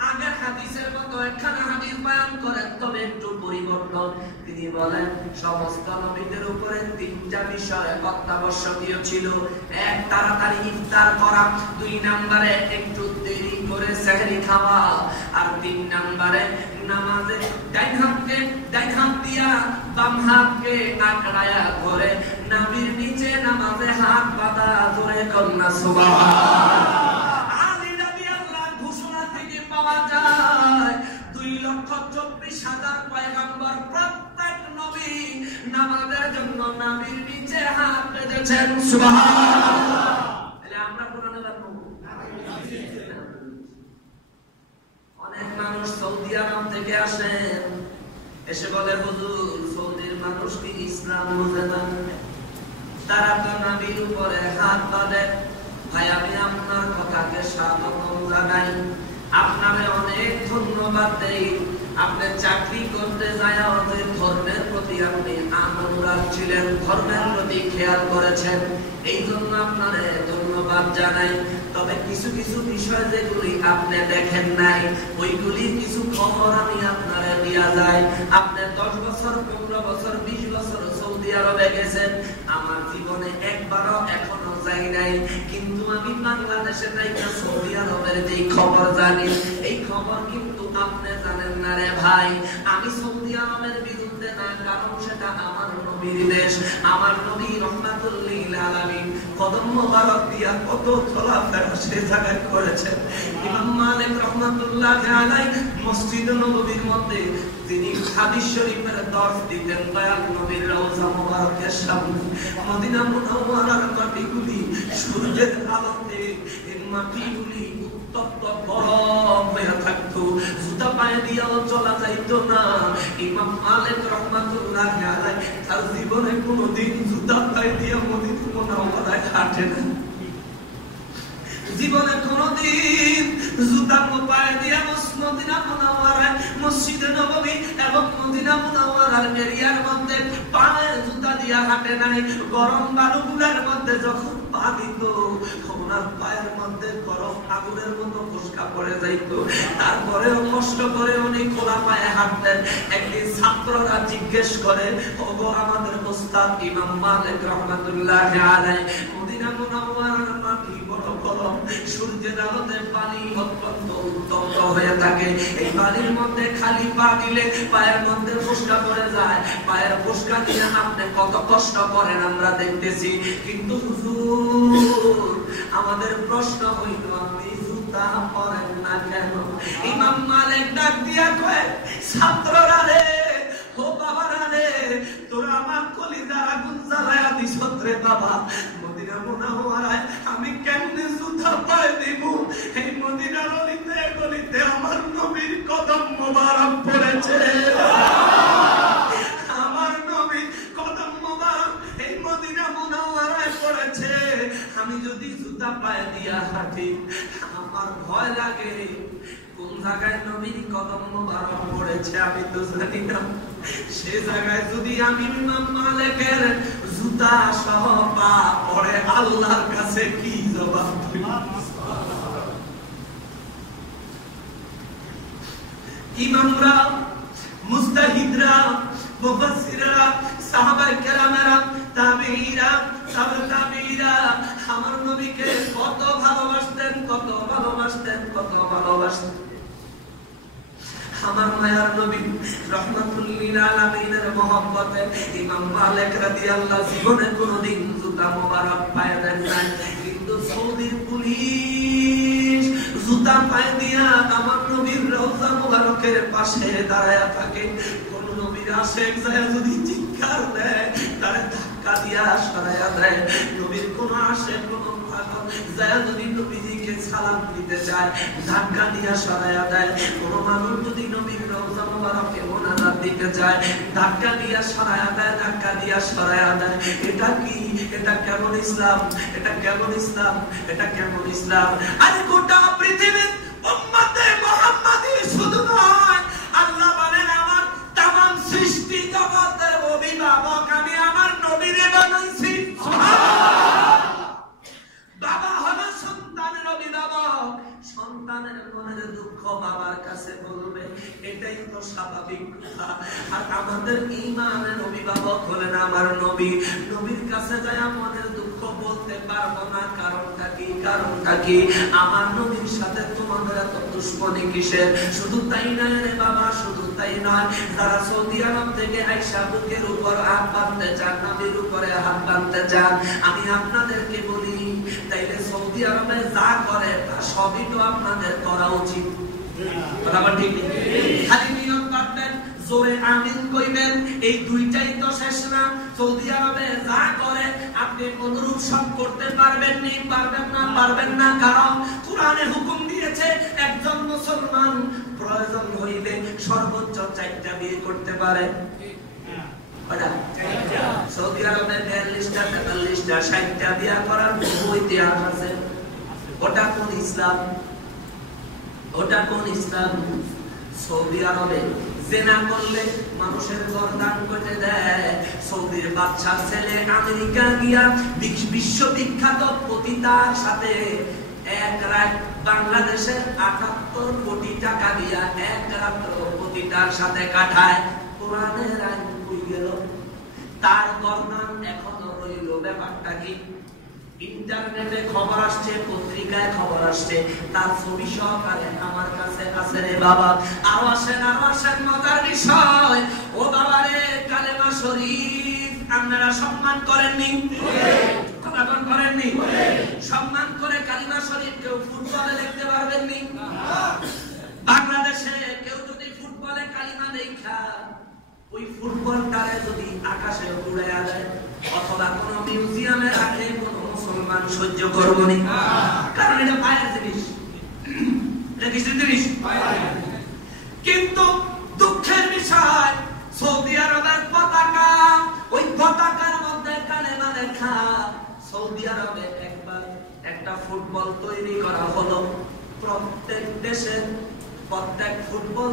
আগের হাদিসের মতো একখানা হাদিস বয়ান করেন, তবে একটু পরিবর্তন। তিনি বলেন সমস্ত নবীদের উপরে তিনটা বিষয় অত্যাবশ্যকীয় ছিল। এক, তাড়াতাড়ি ইফতার করা। 2 নম্বরে একটু দেরি করে সেহরি খাওয়া। আর 3 নম্বরে নামাজে ডান হাত দিয়া বাম হাতকে আঁকড়ায়া ধরে নাভির নিচে নামাজে হাত বাঁধা। জোরে কন্যা সুবহানাল্লাহ। আলী রাদিয়াল্লাহু ঘোষণা থেকে পাওয়া যায় 2,24,000 পয়গম্বর প্রত্যেক নবী নামাজের জন্য নাভির নিচে হাত বেঁধেছেন। সুবহানাল্লাহ। তাহলে আমরা কোরআনে রাখবো। অনেক মানুষ সৌদি আরব থেকে আসেন, এসে বলে হুজুর সৌদির মানুষ কি ইসলাম বোঝে না, তারা তো নবীর উপরে হাত বাঁধে। ভাই, আমি আপনার কথাকে স্বাগতম জানাই, আপনারে অনেক ধন্যবাদ দেই। আপনি চাকরি করতে যায় যে ধর্মের প্রতি আপনি অনুরাগ ছিলেন, ধর্মের প্রতি খেয়াল করেছেন, এই জন্য আপনারে ধন্যবাদ জানাই। তবে কিছু কিছু বিষয় যেগুলি আপনি দেখেন নাই, ওইগুলি কিছু খবর আমি আপনারে দেয়া যায়। আপনি 10 বছর 15 বছর 20 বছর সৌদি আরবে গেছেন, আমার জীবনে একবারও এখনো যাই নাই, কিন্তু আমি বাংলাদেশে থেকে সৌদি আরবের যে খবর জানি, এই খবর কিন্তু আপনি জানেন না রে ভাই। আমি সৌদি আরবের বিরুদ্ধে না, কারণ সেটা আমার নবীর দেশ, আমার নবী রহমাতুল লিল আলামিন কদম মোবারক দিয়া কত চলাফেরা সে জায়গায় করেছেন। ইমাম মালিক রাহমাতুল্লাহি আলাইহি মসজিদ নববীর মধ্যে তিনি হাদিস শরীফের দর্শ দিতেন দয়াল নবীর রওজা মোবারকের সামনে। মদিনা মুনাওয়ারার মাটিগুলি সূর্যের আলোতে এই মাটিগুলি উত্তপ্ত গরম হয়ে থাকতো, জুতা পায়ে দিয়েও চলা যাইতো না। ইমাম মালিক রাহমাতুল্লাহি আলাইহি তার জীবনে কোনোদিন জুতা পায়ে দিয়ে মদিনা মুনাওয়ারায় হাঁটে না, জীবনে কোনদিন জুতা পায়ে দিয়ে মদিনা মুনাওয়ারায় মসজিদে নববী এবং মদিনা মুনাওয়ারার এরিয়ার মধ্যে পায়ের জুতা দিয়ে হাঁটে নাই। গরম বালুগুলার মধ্যে যখন পা দিত ওনার পায়ের মধ্যে গরম আগুনের মতো ফোসকা পড়ে যাইত, তারপরেও কষ্ট করে উনি খোলা পায়ে হাঁটতেন। একদিন ছাত্ররা জিজ্ঞেস করে, ওগো আমাদের ওস্তাদ ইমাম মালিক রাহমাতুল্লাহি আলাইহি মদিনা মুনাওয়ারার মাটি বড় গরম, সূর্যের আলোতে পানি অত্যন্ত উত্তপ্ত হয়ে থাকে, এই পানির মধ্যে খালি পা দিলে পায়ের মধ্যে ফোসকা পড়ে যায়, পায়ের ফোসকা নিয়ে আপনি কত কষ্ট করেন আমরা দেখতেছি। কিন্তু হুজুর আমাদের প্রশ্ন হইল আপনি জুতা পরেন না কেন? ইমাম মালিক ডাক দিয়া কয়, ছাত্ররা রে, ও বাবারা রে, তোরা আমার কলিজার আগুন জ্বালায়া দিছ রে বাবা। মদিনা মুনাওয়ারায় আমি কেমনে জুতা পায়ে দিব? এই মদিনার অলিতে গলিতে আমার নবীর কদম মোবারক পড়েছে, আমার নবীর কদম মোবারক এই মদিনা মুনাওয়ারায় পড়েছে। আমি যদি জুতা পায়ে দিয়া হাঁটি আমার ভয় লাগে, কোন জায়গায় নবীর কদম মোবারক পড়েছে আমি তো জানি না। সে জায়গায় যদি আমি ইমাম মালিকের জুতা সহ পা পড়ে আল্লাহর কাছে কি জবাব দিব? ইমামরা, মুজতাহিদরা, মুফাসসিররা, সাহাবায়ে কেরামেরা, তাবেঈরা, তাবেঈরা আমার নবীকে কত ভালোবাসতেন, কত ভালোবাসতেন, কত ভালোবাসতেন। আমার মায়ার নবী রাহমাতুল লিল আলামিনের মহব্বতে ইমাম মালিক রাদিয়াল্লাহু জীবনে কোনদিন জুতা মোবারক পায়ে দেন নাই। কিন্তু সৌদির পুলিশ জুতা পায়ে দিয়া আমার নবীর রওজা মোবারকের পাশে দাঁড়ায়া থাকে। কোন নবীর আশিক যায় যদি চিৎকার দেয় তারে ধাক্কা দিয়া সরাইয়া দেয়। নবীর কোন আশিক কোন পাগল যায় যদি নবীজিকে সালাম দিতে চায় ধাক্কা দিয়া সরাইয়া দেয়। কোন মানুষ যদি নবীর রওজা মোবারকে মোনাজাত দিতে চায় ধাক্কা দিয়া সরাইয়া দেয়, ধাক্কা দিয়া সরাইয়া দেয়। এটা কি? এটা কেমন ইসলাম? এটা কেমন ইসলাম? এটা কেমন ইসলাম? আরে গোটা পৃথিবীর উম্মতে মুহাম্মাদী শুধু নয়, আল্লাহ বলেন আমার तमाम সৃষ্টি জগতের অভিভাবক আমি আমার নবীরে বানাইছি। সুবহানাল্লাহ। বাবা হলো সন্তানের অভিভাবক, সন্তানের মনের দুঃখ বাবার কাছে বলবে, এটাই তো স্বাভাবিক কথা। আর আমাদের ঈমানের অভিভাবক হলেন আমার নবী। নবীর কাছে যায় মনের দুঃখ বলতে পারবো না, কারণটা কি? কারণটা কি? আমার নবীর সাথে তোমাদের এত দুশ্মনী কিসের? শুধু তাই নয় রে বাবা, শুধু তাই নয়, যারা সৌদি আরব থেকে আয়েশা বুকের উপর হাত বাঁধতে চান, নবীর উপরে হাত বাঁধতে চান, আমি আপনাদেরকে বলি তাইলে সৌদি আরবে যা করে তা সবই তো আপনাদের করা উচিত। বরাবর ঠিক নেই? খালি নিয়ম করবেন, জোরে আমিন কইবেন, এই দুইটাই তো শেষ না। সৌদি আরবে যা করে আপনি অনুরূপ সব করতে পারবেন নি? পারবেন না, পারবেন না। কারণ কোরআনে হুকুম দিয়েছে একজন মুসলমান প্রয়োজন হইলে সর্বোচ্চ 4টা বিয়ে করতে পারে। সৌদি আরবে 43টা, 43টা, 60টা বিয়ে করার ইতিহাস আছে। ওটা কোন ইসলাম? ওটা কোন ইসলাম? সৌদি আরবে জেনা করলে মানুষের গর্দান কেটে দেয়। সৌদির বাচ্চা ছেলে আমেরিকা গিয়া বিশ্ববিখ্যাত পতিতার সাথে এক রাত বাংলাদেশের 78 কোটি টাকা দিয়া এক রাত্র পতিতার সাথে কাটায়। কোরআনের আইন কই গেল? তার গর্দান এখনো রইল। ব্যাপারটা কি? ইন্টারনেটে খবর আসছে, পত্রিকায় খবর আসছে, তার ছবি সহকারে আমার কাছে আছে রে বাবা। আরো আসেন মজার বিষয়। ও বাবা রে, কালেমা শরীফ আপনারা সম্মান করেননি? কখন করেননি? সম্মান করে কালিমা শরীফ কেউ ফুটবলে লিখতে পারবেননি? বাংলাদেশে কেউ যদি ফুটবলে কালিমা লেখা ওই ফুটবলটারে যদি আকাশে উড়াইয়া দেয় অথবা কোন মিউজিয়ামে রাখে কোন মুসলমান সহ্য করবনি, কারণ এটা পায়ের জিনিস। এটা কিসের জিনিস? কিন্তু দুঃখের বিষয় সৌদি আরবের পতাকা, ওই পতাকার মধ্যে কালেমা লেখা। সৌদি আরবে একবার একটা ফুটবল তৈরি করা হলো, প্রত্যেক দেশের প্রত্যেক ফুটবল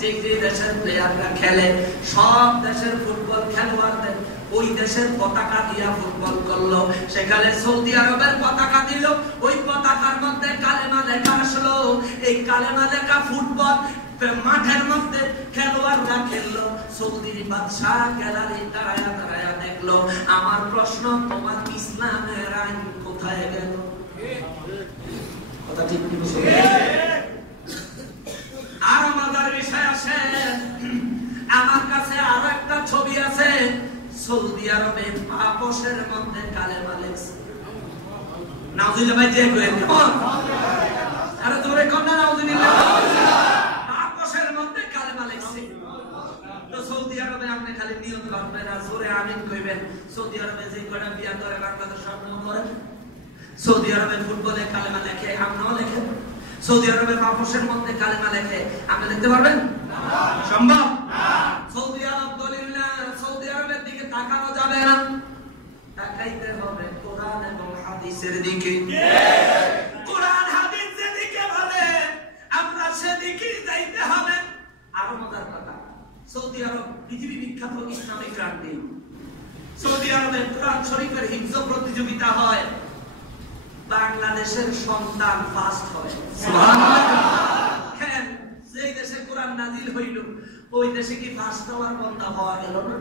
যে যে দেশের প্লেয়াররা খেলে সব দেশের ফুটবল খেলোয়াড়দের ওই দেশের পতাকা দিয়া ফুটবল করলো। সেখানে সৌদি আরবের পতাকা দিল, ওই পতাকার মধ্যে কালেমা লেখা আসলো। এই কালেমা লেখা ফুটবল মাঠের মধ্যে খেলোয়াড়রা খেললো। সৌদির বাদশাহ গ্যালারি দাঁড়ায়া দাঁড়ায়া দেখলো। আমার প্রশ্ন, তোমার ইসলামের আইন কোথায় গেল? কথা ঠিক কি বুঝছো? আর মজার বিষয় আছে, আমার কাছে আরো একটা ছবি আছে। সৌদি আরবে পাপোশের মধ্যে কালেমা লেখছে। নাউজুবিল্লাহ ভাই, যে কইেন কেমন? আরে জোরে কোন না নাউজুবিল্লাহ। পাপোশের মধ্যে কালেমা লেখছে। তো সৌদি আরবে আপনি খালি নিয়ত করবেন আর জোরে আমিন কইবেন। সৌদি আরবে যে কয়টা বিয়া করে বাংলাদেশ স্বপ্ন করেন, সৌদি আরবে ফুটবলে কালেমা লেখে, আপনিও লেখেন। সৌদি আরবে পাপোশের মধ্যে কালেমা লেখে, আপনি লিখতে পারবেন? সম্ভব না। সৌদি আরব দলিল না, সৌদি আরবের দিকে তাকানো যাবে না, তাকাইতে হবে কোরআন এবং হাদিসের দিকে। কোরআন হাদিস যেদিকে বলে আমরা সেদিকেই যাইতে হবে। আরো মজার কথা, সৌদি আরব পৃথিবী বিখ্যাত ইসলামিক কান্ট্রি। সৌদি আরবে কোরআন শরীফের হিফজ প্রতিযোগিতা হয়, বাংলাদেশের সন্তান ফার্স্ট হয়। হ্যাঁ, যেই দেশে কোরআন নাজিল হইল ওই দেশে কি ফার্স্ট হওয়ার বন্ধা হওয়া গেল না?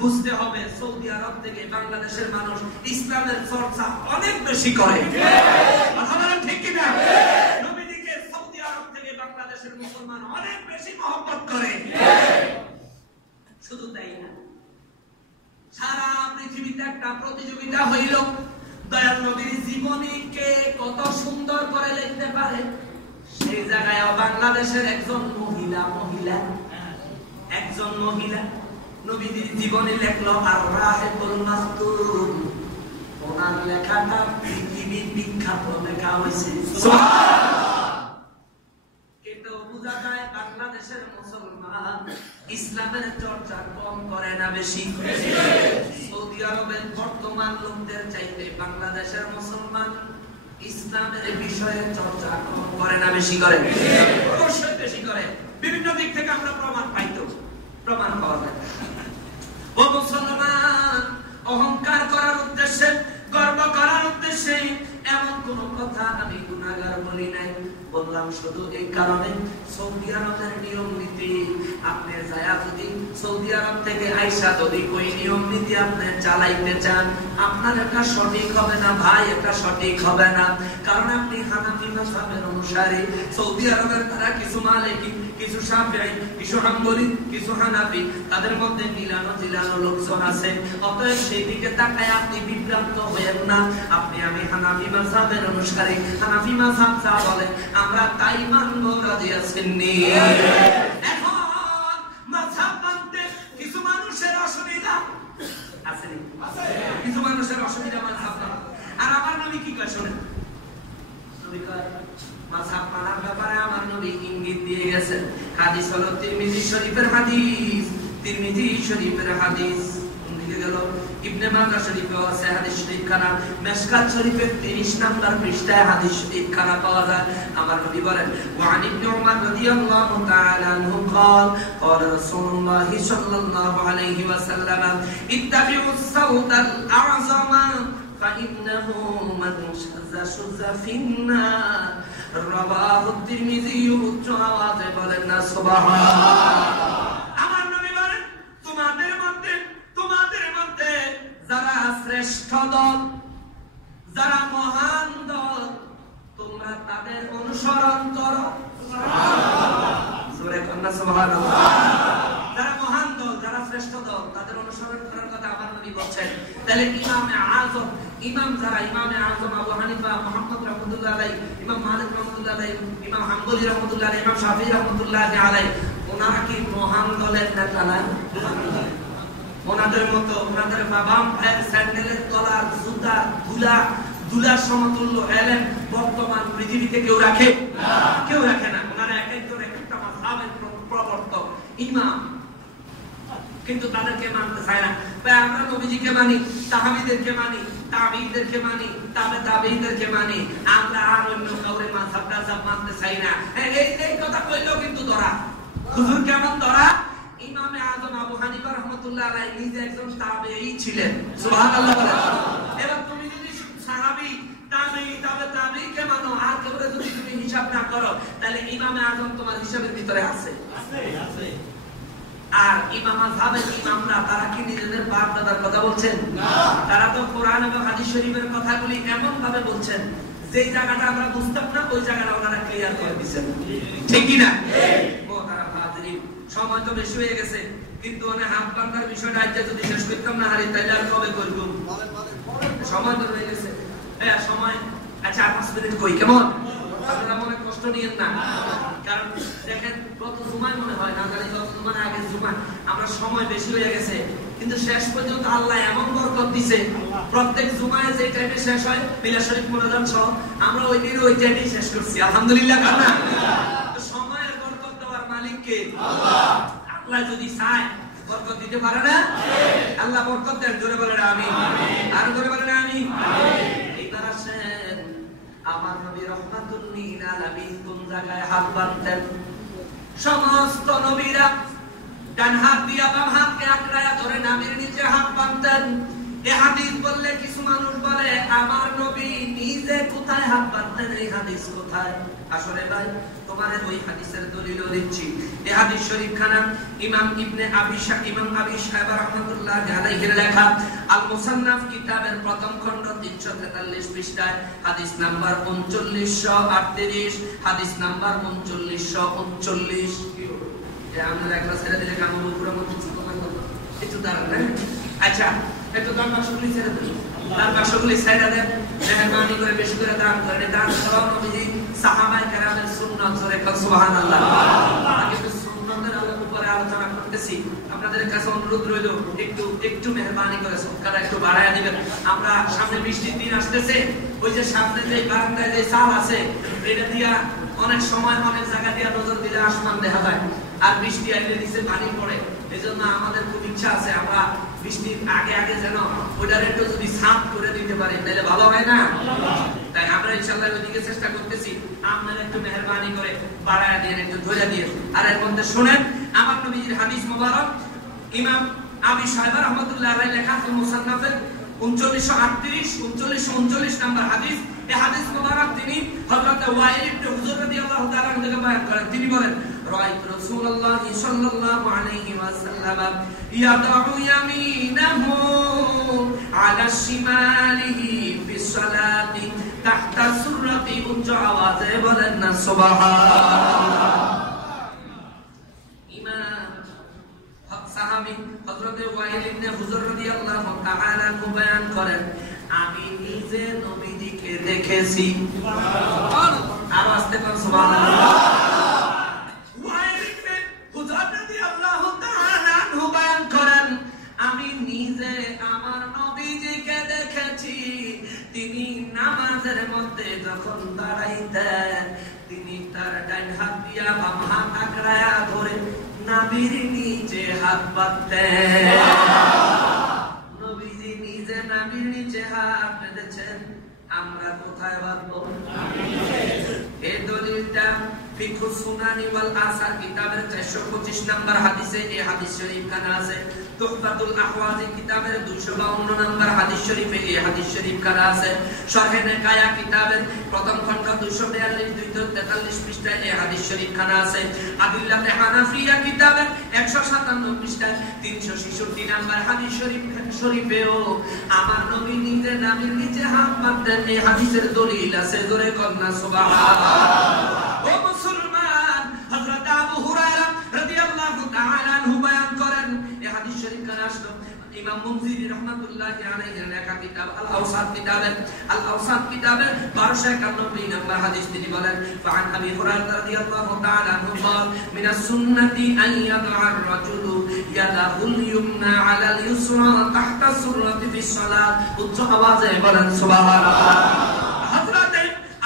বুঝতে হবে সৌদি আরব থেকে বাংলাদেশের মানুষ ইসলামের চর্চা অনেক বেশি করে। কথা বলেন ঠিক কিনা? নবীজিকে সৌদি আরব থেকে বাংলাদেশের মুসলমান অনেক বেশি মহব্বত করে। শুধু তাই না, সারা পৃথিবীতে একটা প্রতিযোগিতা হইল দয়াল নবীর জীবনীকে কত সুন্দর করে লিখতে পারে। সেই জায়গায় বাংলাদেশের একজন মহিলা নবীর জীবনী লিখলো, আর রাহেবুল মাকতুম, ওনার লেখাটা পৃথিবীর বিখ্যাত লেখা হয়েছে। এটাও বোঝা যায় বাংলাদেশের মুসলমান ইসলামের চর্চা কম করে না বেশি? সৌদি আরবের বর্তমান লোকদের চাইতে বাংলাদেশের মুসলমান ইসলামের বিষয়ে চর্চা কম করে না বেশি করে? অবশ্যই বেশি করে। বিভিন্ন দিক থেকে আমরা প্রমাণ পাইতো, প্রমাণ পাওয়া যায়। ও মুসলমান, অহংকার করার উদ্দেশ্যে, গর্ব করার উদ্দেশ্যে এমন কোন কথা আমি গুনাহগার বলি নাই। বললাম শুধু এই কারণে সৌদি আরবের নিয়ম নীতি আপনি যায়া যদি সৌদি আরব থেকে আইসা যদি ওই নিয়ম নীতি আপনি চালাইতে চান, আপনার এটা সঠিক হবে না ভাই, এটা সঠিক হবে না। কারণ আপনি হানাফি মাযহাবের অনুসারী। সৌদি আরবের তারা কিছু মালিকি, কিছু শাফিঈ, কিছু হাম্বলি, কিছু হানাফি, তাদের মধ্যে মিলানো জিলানো লোকজন আছে। অতএব সেই দিকে তাকায় আপনি বিভ্রান্ত হয়েন না। আপনি আমি হানাফি মাযহাবের অনুসারী, হানাফি মাযহাব যা বলে আমরা তাই মানব, রাজি আছেননি? এখন মাযহাব মানতে কিছু মানুষের অসুবিধা আছে নি? কিছু মানুষের অসুবিধা মাযহাব না। আর আমার নবী কি কয় শুনেন, নবী কয় মাযহাব মানার ব্যাপারে আমার নবী ইঙ্গিত দিয়ে গেছেন। হাদিস হলো তিরমিজি শরীফের হাদিস, তিরমিজি শরীফের হাদিস। কোনদিকে গেল? ইবনে মাজাহ শরীফে আছে হাদিস শরীফ খানা, মিশকাত শরীফের 30 নম্বর পৃষ্ঠায় হাদিস শরীফ খানা পাওয়া যায়। আমার নবী বলেন, ওয়ান ইবনে উমর রাদিয়াল্লাহু তাআলা আনহু قال قال رسول الله صلى الله عليه وسلم اتبعوا الصوت الاعظم فانه من شذ في النار رواه الترمذي। উচ্চ আওয়াজে বলেন না সুবহানাল্লাহ। আমার নবী বলেন, তোমাদের মধ্যে যারা শ্রেষ্ঠ দল, যারা মহান দল, তোমরা তাদের অনুসরণ করো। জোরে কন্যা সুবহানাল্লাহ। যারা মহান দল, যারা শ্রেষ্ঠ দল, তাদের অনুসরণ করার কথা আমার নবী করছেন। তাহলে ইমামে আযম, ইমাম যারা, ইমামে আযম আবু হানিফা, মুহাম্মদ রাহমাতুল্লাহ আলাইহি, ইমাম মালিক রাহমাতুল্লাহ আলাইহি, ইমাম হাম্বলি রাহমাতুল্লাহ আলাইহি, ইমাম শাফিঈ রাহমাতুল্লাহ আলাইহি, ওনারা কি মহান দলের নেতা না? ওনাদের মতো ওনাদের বাবাম ভাইয়ের স্যান্ডেলের তলার জুতা দুলার সমতুল্য এলেম বর্তমান পৃথিবীতে কেউ রাখে না, কেউ রাখে না। ওনারা এক একজন এক একটা মাযহাবের প্রবর্তক ইমাম, কিন্তু তাদেরকে মানতে চায় না। তাই আমরা নবীজিকে মানি, সাহাবীদেরকে মানি, তাবিঈদেরকে মানি, তাবিঈদেরকে মানি, আমরা আর অন্য কাউরে মাযহাব মানতে চাই না। এই কথা কইলেও কিন্তু ধরা। হুজুর কেমন ধরা? ইমামে আযম আবু হানিফা রাহমাতুল্লাহ আলাইহি নিজে একজন তাবেঈ ছিলেন। সুবহানাল্লাহ বলেন। এবার তুমি যদি সাহাবী, তাবেঈ, তাবেঈকে মানো আর কেবল যদি তুমি হিসাব না করো, তাহলে ইমামে আযম তোমার হিসাবের ভিতরে আছে। আর ইমাম মাযহাবের ইমামরা তারা কি নিজেদের বাপ দাদার কথা বলছেন? না, তারা তো কোরআন এবং হাদিস শরীফের কথাগুলি এমন ভাবে বলছেন যেই জায়গাটা আমরা বুঝতাম না ওই জায়গাটা ওনারা ক্লিয়ার করে দিয়েছেন। ঠিক কি না? সময় তো বেশি হয়ে গেছে, কিন্তু হাত বান্ধার বিষয়টা আজ যদি শেষ করতাম না হারি তাইলে আর কবে করব? সময় তো হয়ে গেছে। হ্যাঁ সময়, আচ্ছা 5 মিনিট কই, কেমন? আপনারা মনে কষ্ট নিয়েন না, কারণ দেখেন গত জুমায় মনে হয় না জানি গত জুমার আগে জুমা আমরা সময় বেশি হয়ে গেছে, কিন্তু শেষ পর্যন্ত আল্লাহ এমন বরকত দিছে প্রত্যেক জুমায় যে টাইমে শেষ হয় মিলাদ শরীফ মোনাজাত সহ আমরা ওই দিন ওই টাইমে শেষ করছি। আলহামদুলিল্লাহ। কারণ সময়ের বরকত দেওয়ার মালিক কে? আল্লাহ। আল্লাহ যদি চায় বরকত দিতে পারে না? আল্লাহ বরকত দেন। জোরে বলেন আমিন। আর জোরে বলেন আমিন। এইবার আসেন আমার নবী রাহমাতুল লিল আলামিন কোন জায়গায় হাত বাঁধতেন? সমস্ত নবীরা ডান হাত দিয়া বাম হাতকে আঁকড়ায়া ধরে নামের নিচে হাত বাঁধতেন। এই হাদিস বললে কিছু মানুষ বলে আমার নবী নিজে কোথায় হাত বাঁধতেন, এই হাদিস কোথায়? আসলে ভাই তোমার ওই হাদিসের দলিল দিচ্ছি। এই হাদিস শরীফ খানা ইমাম ইবনে আবি শাইবা রাহমাতুল্লাহ আলাইহির লেখা আল মুসান্নাফ কিতাবের প্রথম খণ্ড 343 পৃষ্ঠায় হাদিস নাম্বার 3938, হাদিস নাম্বার 3939। যে আমরা একলা ছেড়ে দিলে কামড় উপরে মত কিছু কথা বলবো একটু দাঁড়ান না। আচ্ছা একটু দান বাক্সগুলি ছেড়ে দিন, দান বাক্সগুলি ছেড়ে দেন, মেহরবানি করে বেশি করে দান করেন। দান করাও নবীজি সাহাবায়ে কেরামের সুন্নাত। জোরে বলেন সুবহানাল্লাহ। আগে তো সুন্নাতের উপরে আলোচনা করতেছি, আপনাদের কাছে অনুরোধ রইল একটু মেহরবানি করে সদকাটা একটু বাড়ায়া দিবেন। আমরা সামনে বৃষ্টির দিন আসতেছে, ওই যে সামনে যে বারান্দায় যে চাল আছে এটা দিয়া অনেক সময় অনেক জায়গা দিয়া নজর দিলে আসমান দেখা যায়, আর বৃষ্টি আইলে নিচে পানি পড়ে। এজন্য আমাদের খুব ইচ্ছা আছে আমরা বৃষ্টির আগে আগে যেন ওইটার একটু যদি সাফ করে দিতে পারি তাহলে ভালো হয় না? তাই আমরা ইনশাআল্লাহ ওইদিকে চেষ্টা করতেছি। আপনারা একটু মেহরবানি করে বাড়ায়া দিয়ে একটু ধরে দিয়ে। আর এর মধ্যে শুনেন আমার নবীর হাদিস মোবারক ইমাম আবি শাইবা রাহমাতুল্লাহ আলাইহি লেখা মুসান্নাফের 3939 নাম্বার হাদিস। এই হাদিস মোবারক তিনি হযরত ওয়াইল ইবনে হুজর রাদিয়াল্লাহু তাআলা থেকে বয়ান করেন। তিনি বলেন রাআইতু রাসূলুল্লাহ সাল্লাল্লাহু আলাইহি ওয়াসাল্লাম ইয়াদাউ ইয়ামিনাহু আলা শিমালিহি ফিস সালাতি তাহতা সুররাতি। উচ্চ আওয়াজে বলেন না সুবহানাল্লাহ। ইমাম সাহাবী হযরত ওয়াইল ইবনে হুজর রাদিয়াল্লাহু তাআলা বয়ান করেন আমি নিজে নবীজিকে দেখেছি। সুবহানাল্লাহ। আর আস্তে করে সুবহানাল্লাহ। ওয়াইল ইবনে হুজর রাদিয়াল্লাহু তাআলা বয়ান করেন আমি নিজে আমার নবীজিকে দেখেছি। তিনি নামাজের মধ্যে যখন দাঁড়াইতেন তিনি তার ডান হাত দিয়া বাম হাত আঁকড়ায়া ধরে নাভির নিচে হাত বাঁধতেন। নবীজি নিজে নাভির নিচে হাত বেঁধেছেন, আমরা কোথায় বাঁধবো? এই দলিলটা ফিকহ সুনানি ওয়াল আসার কিতাবের 425 নাম্বার হাদিসে এই হাদিস শরীফ খানা আছে। তুহফাতুল আহওয়াজি কিতাবের 252 নাম্বার হাদিস শরীফে এই হাদিস শরীফ খানা আছে। শরহে নেকায়া কিতাবের প্রথম খণ্ড 242 243 পৃষ্ঠায় এই হাদিস শরীফ খানা আছে। আদিল্লাতে হানাফিয়া কিতাবের 157 পৃষ্ঠায় 366 নাম্বার হাদিস শরীফেও আমার নবী নিজে নাভির নিচে হাত বাঁধতেন। এই হাদিসের দলিল আছে। জোরে কন্না সুবহানাল্লাহ। ও মুসলমান, হযরত আবু হুরায়রা রাদিয়াল্লাহু তাআলা আনহু বয়ান করেন এই হাদিস শরীফ কানে আসলো ইমাম মুনজিরি রাহমাতুল্লাহি আলাইহি লেখা কিতাব আল আওসাত কিতাবের 1291 নম্বর হাদিস তিনি বলেন ফাআন আবি হুরায়রা রাদিয়াল্লাহু তাআলা আনহু قال من السنة أن يضع الرجل يده اليمنى على اليسرى تحت السرة في الصلاة উচ্চ আওয়াজে বলেন সুবহানাল্লাহ। হযরত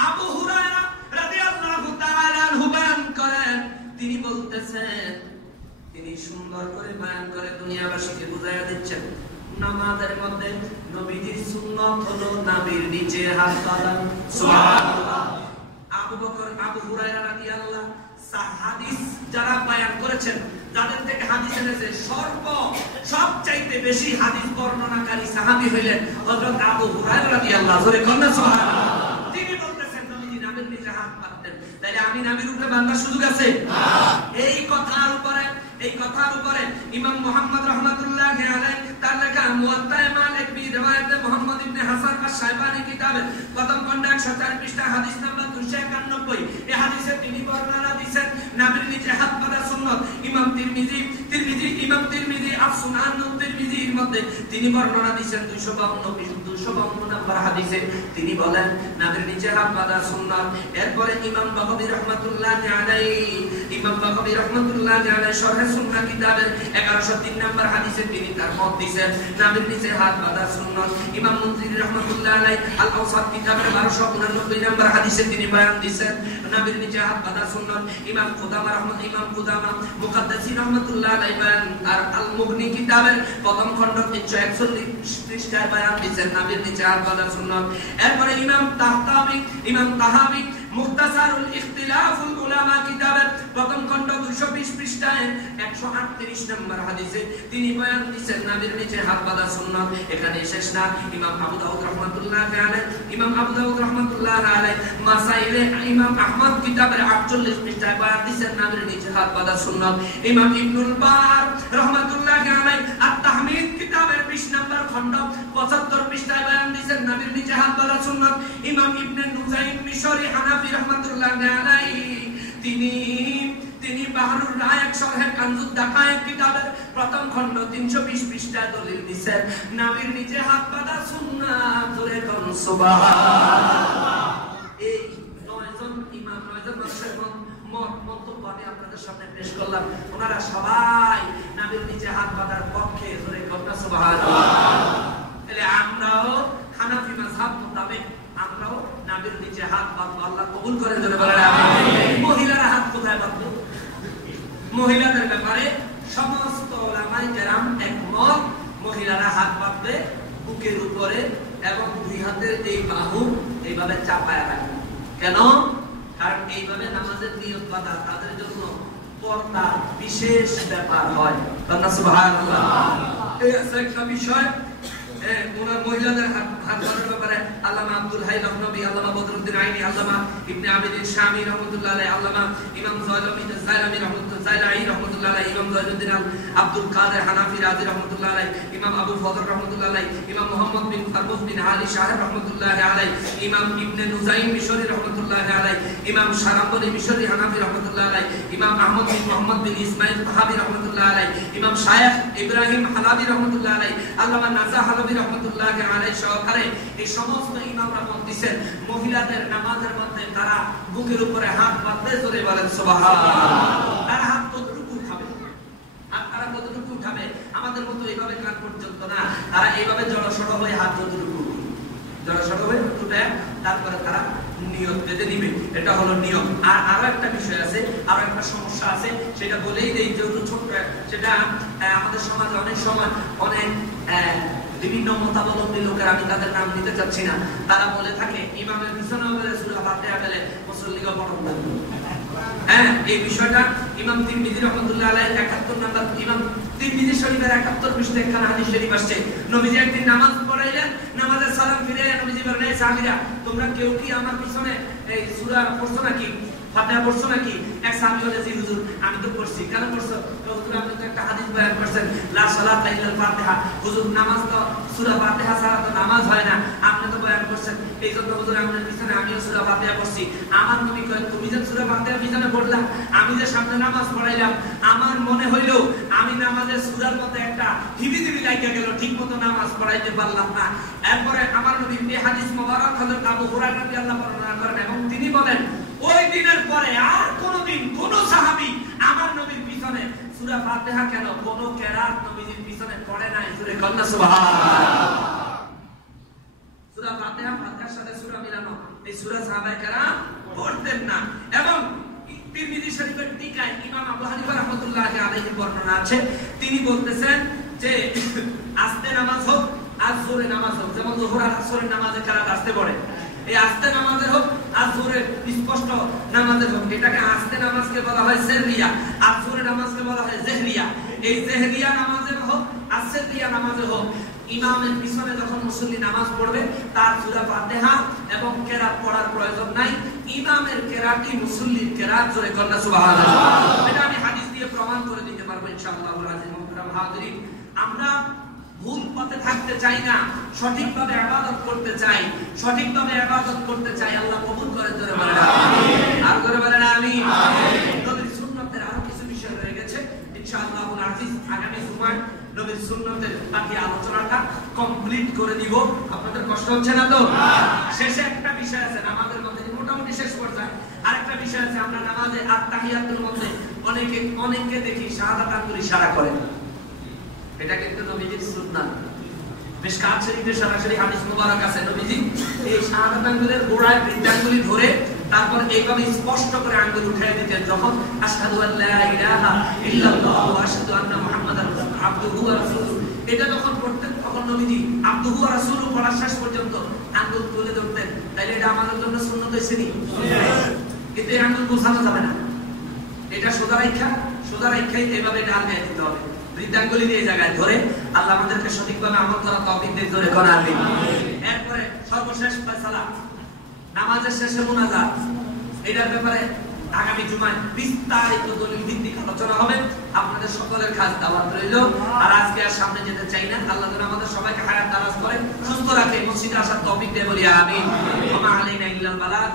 আবু হুরায়রা রাদিয়াল্লাহু তাআলা আনহু বয়ান করেন, তিনি বলতেছেন, তিনি সুন্দর করে বয়ান করে দুনিয়াবাসীকে বুঝাইয়া দিচ্ছেন, নামাজের মধ্যে নবীজির সুন্নাত হলো নাভির নিচে হাত তোলা। সুবহানাল্লাহ। আবু বকর আবু হুরায়রা রাদিয়াল্লাহু হাদিস যারা বয়ান করেছেন, যাদের থেকে হাদিস এনেছে সবচাইতে বেশি হাদিস বর্ণনাকারী সাহাবী হইলেন হযরত আবু হুরায়রা রাদিয়াল্লাহু আনহু। সুবহানাল্লাহ। তিনি বলতেছেন নবীজি নাভির নিচে হাত পাততেন, তাইলে আমি নাভির উপরে বাঁধার সুযোগ আছে? এই কথার উপরে ইমাম মুহাম্মদ রাহমাতুল্লাহি আলাইহি তার লেখা মুওয়াত্তা মালিক বি রিওয়ায়াতে মুহাম্মদ ইবনে হাসান আশ-শাইবানি কিতাবের প্রথম খণ্ড 104 পৃষ্ঠা হাদিস নাম্বার 291 এই হাদিসে তিনি বর্ণনা দিয়েছেন নাভির নিচে হাত বাঁধা সুন্নাত। ইমাম তিরমিজি আস-সুনান তিরমিজির মধ্যে তিনি বর্ণনা দিয়েছেন 252 নম্বর হাদিসে তিনি বলেন নাভির নিচে হাত বাঁধা সুন্নাত। এরপরে ইমাম বাগাবী রাহমাতুল্লাহি আলাইহি শরহ সুন্নাহ কিতাবের 1103 নম্বর হাদিসে তিনি তার মত দিয়েছেন নাভির নিচে হাত বাঁধা সুন্নাত। ইমাম মুনজিরি রাহমাতুল্লাহি আলাইহি আল আওসাত কিতাবের 1289 নম্বর হাদিসে তিনি বয়ান দিয়েছেন নাভির নিচে হাত বাঁধা সুন্নাত। ইমাম কুদামা মুকাদ্দাসি রাহমাতুল্লাহি আলাইহি বয়ান আর আল মুগনি কিতাবের প্রথম খণ্ড 341 পৃষ্ঠায় বয়ান দিয়েছেন নাভির নিচে হাত বাঁধা সুন্নাত। এরপরে ইমাম তাহাবি মুখতাসারুল ইখতিলাফুল উলামা কিতাবের প্রথম খণ্ড 220 পৃষ্ঠায় 138 নম্বর হাদিসে তিনি বয়ান দিয়েছেন নাভির নিচে হাত বাঁধা সুন্নাত। এখানে শেষ না, ইমাম আবু দাউদ রাহমাতুল্লাহি আলাইহি মাসাইলে ইমাম আহমদ কিতাবের 48 পৃষ্ঠায় বয়ান দিয়েছেন নাভির নিচে হাত বাঁধা সুন্নাত। ইমাম ইবনুল বার রাহমাতুল্লাহি আলাইহি আত-তাহমিদ কিতাবের 20 নম্বর খণ্ড 75 পৃষ্ঠায় বয়ান দিয়েছেন নাভির নিচে হাত বাঁধা সুন্নাত। ইমাম ইবনে নুজাইম মিশরি হানাফি রাহমাতুল্লাহি আলাইহি তিনি বাহরুর রায়ক শরহে কানজুদ দাকায়েক কিতাবের প্রথম খণ্ড 320 পৃষ্ঠায় দলিল দিয়েছেন নাভির নিচে হাত বাঁধা সুন্নাত। জোরে কোন সুবহানাল্লাহ। এই 9জন মানুষের মন্তব্য আমি আপনাদের সামনে পেশ করলাম, ওনারা সবাই নাভির নিচে হাত বাঁধার পক্ষে। জোরে কোন সুবহানাল্লাহ। তাহলে আমরাও হানাফি মাযহাব মোতাবেক আমরাও নাভির নিচে হাত বাঁধবো। আল্লাহ কবুল করেন। জোরে বলেন আমিন। মহিলারা হাত কোথায় বাঁধবে? মহিলাদের ব্যাপারে সমস্ত উলামায়ে কেরাম একমত, মহিলারা হাত বাঁধবে বুকের উপরে এবং দুই হাতের এই বাহু এইভাবে চাপায় রাখবে। কেন? কারণ এইভাবে নামাজের নিয়ত বাঁধা তাদের জন্য পর্দা বিশেষ ব্যাপার হয়। সুবহানাল্লাহ। এই একটা বিষয় মহিলাদের হাত বাঁধার ব্যাপারে আল্লামা আব্দুল হাই লখনবী, আল্লামা বদরুদ্দিন আইনি, আল্লামা ইবনে আবিদিন শামী রাহমাতুল্লাহ আলাইহি, আল্লামা ইমাম জাইলামি রাহমাতুল্লাহ আলাইহি, ইমাম জয়নুদ্দিন আব্দুল কাদের হানাফি রাজি রাহমাতুল্লাহ আলাইহি, ইমাম আবু ফজল রাহমাতুল্লাহ আলাইহি, ইমাম মুহাম্মদ বিন ফারবুস বিন আলী শাহ রাহমাতুল্লাহ আলাইহি, ইমাম ইবনে নুজাইম মিশরি রাহমাতুল্লাহ আলাইহি, ইমাম শারাবনী মিশরি হানাফি রাহমাতুল্লাহ আলাইহি, ইমাম আহমদ বিন মুহাম্মদ বিন ইসমাইল তাহাবি রাহমাতুল্লাহ আলাইহি, ইমাম শায়খ ইব্রাহিম হালাবি রাহমাতুল্লাহ আলাইহি, আল্লামা নাজা হালাবি রাহমাতুল্লাহ আলাইহি সহকারে এই সমস্ত ইমামরা মত দিয়েছেন মহিলাদের নামাজের মধ্যে তারা বুকের উপরে হাত বাঁধবে। জোরে বলেন সুবহানাল্লাহ। তারা হাত কতটুকু উঠাবে? আর তারা কতটুকু উঠাবে? আমাদের মতো এইভাবে কান পর্যন্ত না, তারা এইভাবে জড়সড় হয়ে হাত যতটুকু জড়সড় হয়ে উঠে তারপরে তারা নিয়ত বেঁধে নিবে। এটা হলো নিয়ম। আর আরো একটা বিষয় আছে, আরো একটা সমস্যা আছে, সেটা বলেই দেই যেহেতু ছোট্ট, সেটা আমাদের সমাজে অনেক সময় অনেক বিভিন্ন মতাবলম্বী লোকের, আমি তাদের নাম নিতে চাচ্ছি না, তারা বলে থাকে ইমামের পিছনে বলে সূরা ফাতিহা গেলে মুসল্লিকে পড়ানো লাগবে। এই বিষয়টা ইমাম তিরমিজি রাহমাতুল্লাহ আলাইহি 71 নম্বর ইমাম তিরমিজি শরীফের 71 পৃষ্ঠায় একখানা হাদিস শরীফ আসছে। নবীজি একদিন নামাজ পড়াইলেন, নামাজের সালাম ফিরে নবীজি বলেন, এই সাহাবীরা তোমরা কেউ কি আমার পিছনে এই সূরা পড়ছো নাকি, ফাতিহা পড়ছো নাকি? এক সাহাবী বলে, জি হুজুর আমি তো পড়ছি। কেন পড়ছো? হুজুর আপনি তো একটা হাদিস বয়ান করছেন, লা সালাতা ইল্লাল ফাতিহা। হুজুর নামাজ তো সূরা ফাতিহা ছাড়া তো নামাজ হয় না, আপনি তো বয়ান করছেন। এইজন্য হুজুর আপনার পিছনে আমিও সূরা ফাতিহা পড়ছি। আমার নবী কয়, তুমি যে সূরা ফাতিহা পিছনে পড়লা, আমি যে সামনে নামাজ পড়াইলাম, আমার মনে হইলো আমি নামাজের সূরার মধ্যে একটা হিবিজিবি লাগিয়া গেল, ঠিকমতো নামাজ পড়াইতে পারলাম না। এরপরে আমার নবী এই হাদিস মোবারক হযরত আবু হুরায়রা রাদিয়াল্লাহু আনহু বর্ণনা করেন এবং তিনি বলেন, ওই দিনের পরে আর কোনদিন কোন সাহাবী আমার নবীর পিছনে সূরা ফাতিহা কেন কোন কেরাত নবীর পিছনে পড়ে নাই। সূরা কন্যা সুবহানাল্লাহ। সূরা ফাতিহা ফাতিহার সাথে সূরা মিলানো, এই সূরা সাহাবায়ে কেরাম পড়তেন না। এবং তিরমিজি শরীফের টিকায় ইমাম আবু হানিফা রাহমাতুল্লাহি আলাইহি বর্ণনা আছে, তিনি বলতেছেন যে আস্তে নামাজ হোক আর জোরে নামাজ হোক, যেমন যোহর আর আসরের নামাজে কেরাত আস্তে পড়ে, এই আস্তে নামাজের হোক আর জোরের স্পষ্ট নামাজের হোক, এটাকে আস্তে নামাজকে বলা হয় সিররিয়া, আর জোরে নামাজকে বলা হয় জেহরিয়া। এই জেহরিয়া নামাজের হোক আর সিররিয়া নামাজের হোক, ইমামের পিছনে যখন মুসল্লি নামাজ পড়বে তার সূরা ফাতিহা এবং কেরাত পড়ার প্রয়োজন নাই। ইমামের কেরাতই মুসল্লির কেরাত। জোরে কন্যা সুবহানাল্লাহ। এটা আমি হাদিস দিয়ে প্রমাণ করে দিতে পারবো ইনশাআল্লাহুল আযীম। মুহতারাম হাজিরিন, আমরা ভুল পথে থাকতে চাই না, সঠিকভাবে ইবাদত করতে চাই, সঠিকভাবে ইবাদত করতে চাই। আল্লাহ কবুল করেন। জোরে বলেন আমিন। আর জোরে বলেন আমিন। নবীর সুন্নাতের আরো কিছু বিষয় রয়ে গেছে, ইনশাআল্লাহুল আযীম আগামী জুমায় নবীর সুন্নাতের বাকি আলোচনাটা কমপ্লিট করে দিব। আপনাদের কষ্ট হচ্ছে না তো? শেষে একটা বিষয় আছে নামাজের মধ্যে, মোটামুটি শেষ পর্যায়ে আরেকটা বিষয় আছে। আমরা নামাজে আত-তাহিয়াতুল মধ্যে অনেকে দেখি শাহাদাত আঙ্গুল ইশারা করে, এটা কিন্তু নবীজির সুন্নাত। মিশকাত শরীফে সরাসরি হাদিস মুবারক আছে, নবীজি এই শাহাদাত আঙ্গুলের গোড়ায় বৃদ্ধাঙ্গুলি ধরে তারপর এইভাবে স্পষ্ট করে আঙ্গুল উঠিয়ে দিতেন যখন আশহাদু আল্লা ইলাহা ইল্লাল্লাহ ওয়া আশহাদু আন্না মুহাম্মাদান আবদুহু ওয়া রাসূলুহু, এটা যখন পড়তেন তখন নবীজি আবদুহু ওয়া রাসূলুহু পড়ার শেষ পর্যন্ত আঙ্গুল তুলে ধরতেন। তাইলে এটা আমাদের জন্য সুন্নাত হইছে নি? কিন্তু এই আঙ্গুল গোছানো যাবে না, এটা সোজা রাখাই এইভাবে ডাল দিয়ে দিতে হবে। বৃদ্ধাঙ্গুলি দিয়ে জায়গায় ধরে আল্লাহ আমাদেরকে সঠিকভাবে আমল করার তৌফিক দেন। জোরে কোন আমিন। এরপরে সর্বশেষ ফয়সালা, নামাজের শেষে মুনাজাত, এটার ব্যাপারে আগামী জুমায় বিস্তারিত দলিল ভিত্তিক আলোচনা হবে। আপনাদের সকলের কাছে দাওয়াত রইল। আর আজকে আর সামনে যেতে চাই না, আল্লাহ যেন আমাদের সবাইকে হায়াত দারাজ করে, সুস্থ রাখে, মসজিদে আসার তৌফিক দেন। বলি আমিন। ওয়া মা আলাইনা ইল্লাল বালাগ।